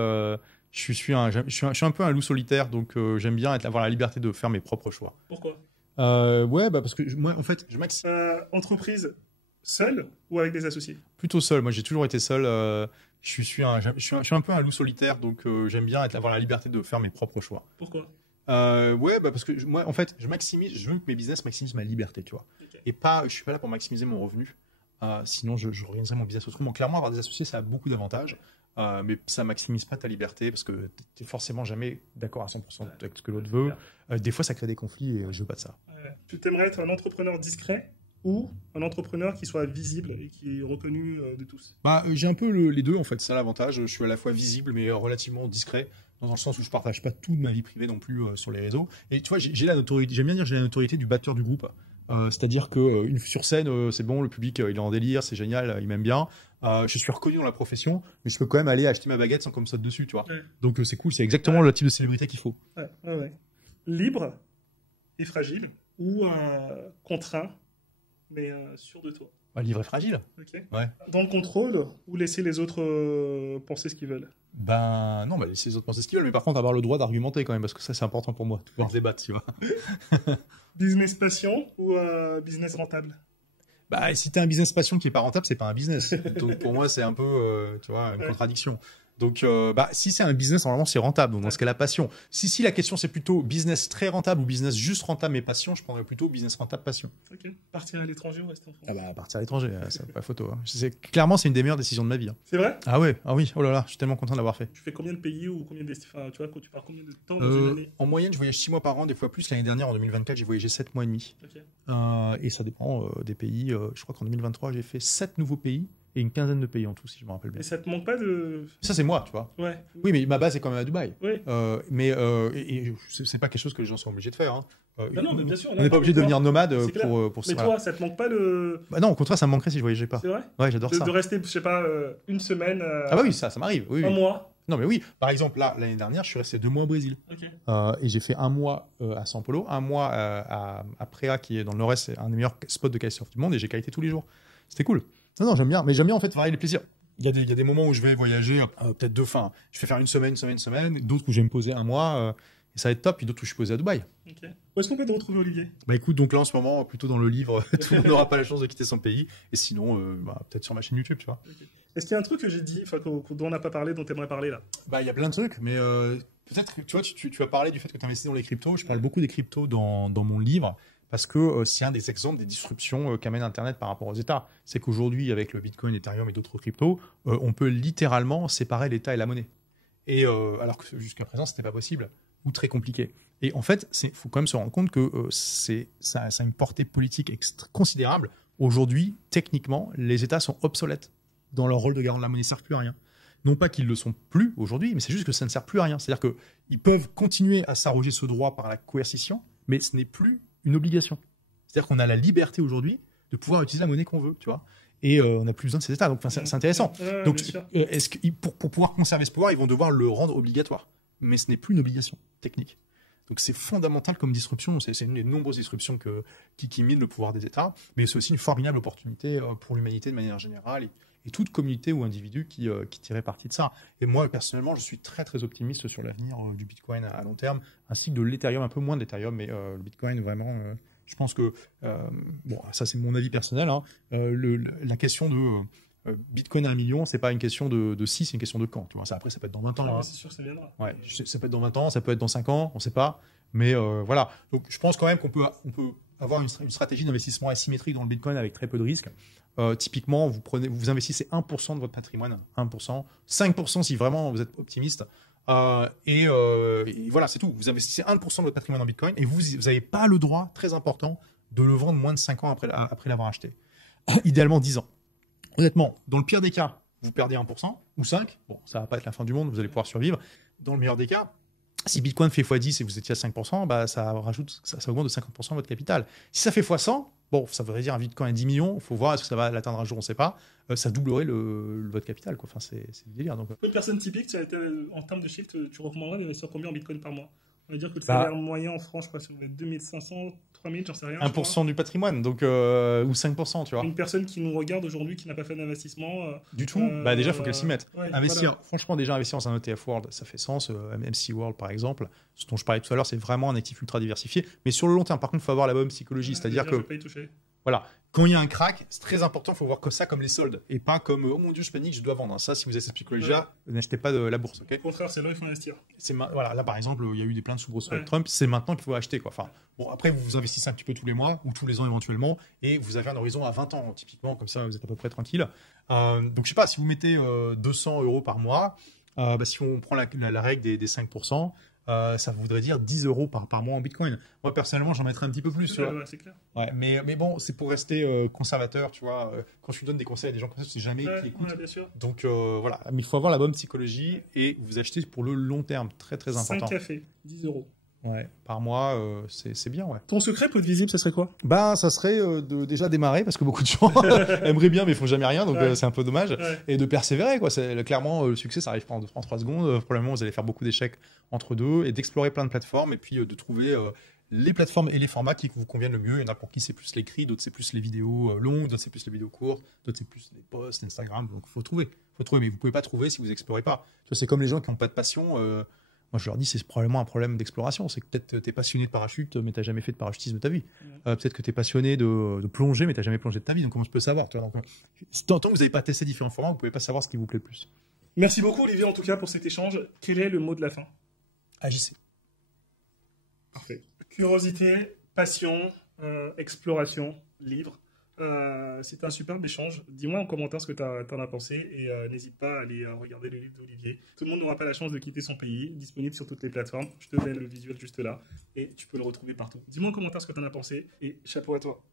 Je suis un peu un loup solitaire, donc j'aime bien avoir la liberté de faire mes propres choix. Pourquoi? Ouais, bah parce que moi, en fait, Entreprise seule ou avec des associés? plutôt seul. Moi, j'ai toujours été seul. Je suis un peu un loup solitaire, donc j'aime bien avoir la liberté de faire mes propres choix. Pourquoi? Ouais, bah parce que moi, en fait, je veux que mes business maximisent ma liberté, tu vois. Ok. Et je suis pas là pour maximiser mon revenu. Sinon, je organiserais mon business autrement. Clairement, avoir des associés, ça a beaucoup d'avantages. Mais ça maximise pas ta liberté parce que tu n'es forcément jamais d'accord à 100% avec ce que l'autre veut. Des fois, ça crée des conflits et je veux pas de ça. Tu t'aimerais être un entrepreneur discret ou un entrepreneur qui soit visible et qui est reconnu de tous? J'ai un peu les deux en fait, c'est ça l'avantage. Je suis à la fois visible mais relativement discret, dans le sens où je partage pas toute ma vie privée non plus sur les réseaux. Et tu vois, j'ai la notoriété, j'aime bien dire j'ai la notoriété du batteur du groupe. C'est-à-dire que sur scène, c'est bon, le public il est en délire, c'est génial, il m'aime bien. Je suis reconnu dans la profession, mais je peux quand même aller acheter ma baguette sans qu'on me saute dessus, tu vois. Ouais. Donc c'est cool, c'est exactement le type de célébrité qu'il faut. Ouais. Libre et fragile ou contraint mais sûr de toi? Libre et fragile. Ok. Ouais. Dans le contrôle ou laisser les autres penser ce qu'ils veulent? Non, laisser les autres penser ce qu'ils veulent, mais par contre avoir le droit d'argumenter quand même, parce que ça c'est important pour moi, de pouvoir débattre, tu vois. Business passion ou business rentable? Si t'as un business passion qui est pas rentable, c'est pas un business. Donc pour moi, c'est un peu, tu vois, une contradiction. Donc, si c'est un business, normalement, c'est rentable. Donc, dans ce cas, la passion. Si la question, c'est plutôt business très rentable ou business juste rentable mais passion, je prendrais plutôt business rentable passion. Ok. Partir à l'étranger ou rester en France? Partir à l'étranger, c'est pas photo. Hein. Clairement, c'est une des meilleures décisions de ma vie. Hein. C'est vrai? Ah ouais, ah oui, oh là là, je suis tellement content de l'avoir fait. Tu fais combien de pays ou combien de destinations? Tu vois, quand tu pars combien de temps dans une année? En moyenne, je voyage 6 mois par an, des fois plus. L'année dernière, en 2024, j'ai voyagé 7 mois et demi. Ok. Et ça dépend des pays. Je crois qu'en 2023, j'ai fait 7 nouveaux pays. Et une quinzaine de pays en tout, si je me rappelle bien. Et ça te manque pas de... Ça, c'est moi, tu vois. Ouais. Oui, mais ma base est quand même à Dubaï. Oui. C'est pas quelque chose que les gens sont obligés de faire. Hein. Non, mais bien sûr. On n'est pas obligé de devenir nomade pour Mais toi, ça te manque pas le... non, au contraire, ça me manquerait si je voyageais pas. C'est vrai? Ouais, j'adore ça. De rester, je sais pas, une semaine... Ah bah oui, ça m'arrive. Oui, un mois? Non, mais oui. Par exemple, là, l'année dernière, je suis resté 2 mois au Brésil. Ok. Et j'ai fait 1 mois à São Paulo, 1 mois à Praia, qui est dans le nord-est, c'est un des meilleurs spots de kitesurf du monde, et j'ai kité tous les jours. C'était cool. Non, j'aime bien. Mais j'aime bien, en fait, varier les plaisirs. Il y a des moments où je vais voyager, peut-être 2 fins. Je vais faire une semaine, d'autres où je vais me poser 1 mois, et ça va être top, puis d'autres où je suis posé à Dubaï. Ok. Où est-ce qu'on peut te retrouver, Olivier? Écoute, donc là, en ce moment, plutôt dans le livre, tout le monde n'aura pas la chance de quitter son pays. Et sinon, peut-être sur ma chaîne YouTube, tu vois. Okay. Est-ce qu'il y a un truc que j'ai dit, dont on n'a pas parlé, dont tu aimerais parler là? Il y a plein de trucs, mais peut-être que tu vois, tu as parlé du fait que tu investis dans les cryptos. Je parle beaucoup des cryptos dans mon livre. Parce que c'est un des exemples des disruptions qu'amène Internet par rapport aux États. C'est qu'aujourd'hui, avec le Bitcoin, Ethereum et d'autres cryptos, on peut littéralement séparer l'État et la monnaie. Et alors que jusqu'à présent, c'était pas possible ou très compliqué. Et en fait, faut quand même se rendre compte que ça a une portée politique considérable. Aujourd'hui, techniquement, les États sont obsolètes dans leur rôle de garant de la monnaie. Ça ne sert plus à rien. Non pas qu'ils le sont plus aujourd'hui, mais c'est juste que ça ne sert plus à rien. C'est-à-dire qu'ils peuvent continuer à s'arroger ce droit par la coercition, mais ce n'est plus une obligation. C'est-à-dire qu'on a la liberté aujourd'hui de pouvoir utiliser la monnaie qu'on veut, tu vois. Et on n'a plus besoin de ces États. Donc, c'est intéressant. Donc, est-ce que pour pouvoir conserver ce pouvoir, ils vont devoir le rendre obligatoire. Mais ce n'est plus une obligation technique. Donc, c'est fondamental comme disruption. C'est une des nombreuses disruptions qui minent le pouvoir des États. Mais c'est aussi une formidable opportunité pour l'humanité de manière générale et toute communauté ou individu qui tirait parti de ça. Et moi, personnellement, je suis très, très optimiste sur l'avenir du Bitcoin à long terme, ainsi que de l'Ethereum, un peu moins d'Ethereum, mais le Bitcoin, vraiment, je pense que, ça c'est mon avis personnel, hein, la question de Bitcoin à 1 million, c'est pas une question de si, c'est une question de quand. Tu vois. Après, ça peut être dans 20 ans. Hein. C'est sûr que ça viendra. Ouais, ça peut être dans 20 ans, ça peut être dans 5 ans, on ne sait pas. Mais voilà. Donc, je pense quand même qu'on peut avoir une stratégie d'investissement asymétrique dans le Bitcoin avec très peu de risques. Typiquement, vous investissez 1% de votre patrimoine, 1%, 5% si vraiment vous êtes optimiste. Et voilà, c'est tout. Vous investissez 1% de votre patrimoine en Bitcoin et vous n'avez pas le droit, très important, de le vendre moins de 5 ans après l'avoir acheté. Idéalement 10 ans. Honnêtement, dans le pire des cas, vous perdez 1% ou 5%. Bon, ça va pas être la fin du monde, vous allez pouvoir survivre. Dans le meilleur des cas, si Bitcoin fait x10 et vous étiez à 5%, ça augmente de 50% votre capital. Si ça fait x100, bon, ça voudrait dire un Bitcoin à 10 millions, il faut voir, est-ce que ça va l'atteindre un jour, on ne sait pas. Ça doublerait votre capital, quoi. Enfin, c'est du délire. Donc. Pour une personne typique, en termes de chiffre, tu recommanderais d'investir combien en Bitcoin par mois? On va dire que le salaire moyen en France, je crois, c'est 2500, 3000, j'en sais rien. 1% du patrimoine, donc, ou 5%, tu vois. Une personne qui nous regarde aujourd'hui, qui n'a pas fait d'investissement. Du tout, bah déjà, il faut qu'elle s'y mette. Ouais, Investir, voilà. franchement, déjà investir dans un ETF World, ça fait sens. MC World, par exemple, ce dont je parlais tout à l'heure, c'est vraiment un actif ultra diversifié. Mais sur le long terme, par contre, il faut avoir la bonne psychologie. C'est-à-dire Je que, vais pas y toucher. voilà, quand il y a un crack, c'est très important, il faut voir que ça comme les soldes. Et pas comme, oh mon Dieu, je panique, je dois vendre. Ça, si vous avez cette psychologie-là, n'achetez pas de la bourse, ok? Au contraire, c'est là où il faut investir. Voilà, là, par exemple, il y a eu des plaintes soubresauts avec Ouais. Trump. C'est maintenant qu'il faut acheter, quoi. Enfin, bon, après, vous investissez un petit peu tous les mois ou tous les ans éventuellement, et vous avez un horizon à 20 ans, typiquement, comme ça, vous êtes à peu près tranquille. Donc, je sais pas, si vous mettez 200 euros par mois, bah, si on prend la règle des 5%, ça voudrait dire 10 euros par mois en Bitcoin. Moi, personnellement, j'en mettrais un petit peu plus, tu vois. Ouais, c'est clair. Ouais, mais bon, c'est pour rester conservateur, tu vois. Quand tu donnes des conseils à des gens comme ça, tu sais jamais qui écoute. Ouais, bien sûr. Donc voilà, mais il faut avoir la bonne psychologie et vous achetez pour le long terme, très très important. 5 cafés, 10 euros. Ouais, par mois, c'est bien, ouais. Ton secret pour être visible, ça serait quoi? Bah, ça serait de déjà démarrer parce que beaucoup de gens aimeraient bien mais font jamais rien, donc Ouais. c'est un peu dommage. Ouais. Et de persévérer, quoi. Clairement, le succès, ça arrive pas en 3 secondes. Probablement, vous allez faire beaucoup d'échecs entre deux et d'explorer plein de plateformes et puis de trouver les plateformes et les formats qui vous conviennent le mieux. Il y en a pour qui c'est plus l'écrit, d'autres c'est plus les vidéos longues, d'autres c'est plus les vidéos courtes, d'autres c'est plus les posts, Instagram. Donc, faut trouver, mais vous pouvez pas trouver si vous explorez pas. Tu vois, c'est comme les gens qui n'ont pas de passion. Moi, je leur dis, c'est probablement un problème d'exploration. C'est que peut-être tu es passionné de parachute, mais tu n'as jamais fait de parachutisme de ta vie. Peut-être que tu es passionné de plongée, mais tu n'as jamais plongé de ta vie. Donc, comment je peux savoir, tu vois. Donc, tant que vous n'avez pas testé différents formats, vous ne pouvez pas savoir ce qui vous plaît le plus. Merci beaucoup, Olivier, en tout cas, pour cet échange. Quel est le mot de la fin? Agissez. Parfait. Curiosité, passion, exploration, livre. C'était un superbe échange. Dis-moi en commentaire ce que tu en as pensé et n'hésite pas à aller regarder le livre d'Olivier. Tout le monde n'aura pas la chance de quitter son pays, disponible sur toutes les plateformes. Je te mets le visuel juste là et tu peux le retrouver partout. Dis-moi en commentaire ce que tu en as pensé et chapeau à toi.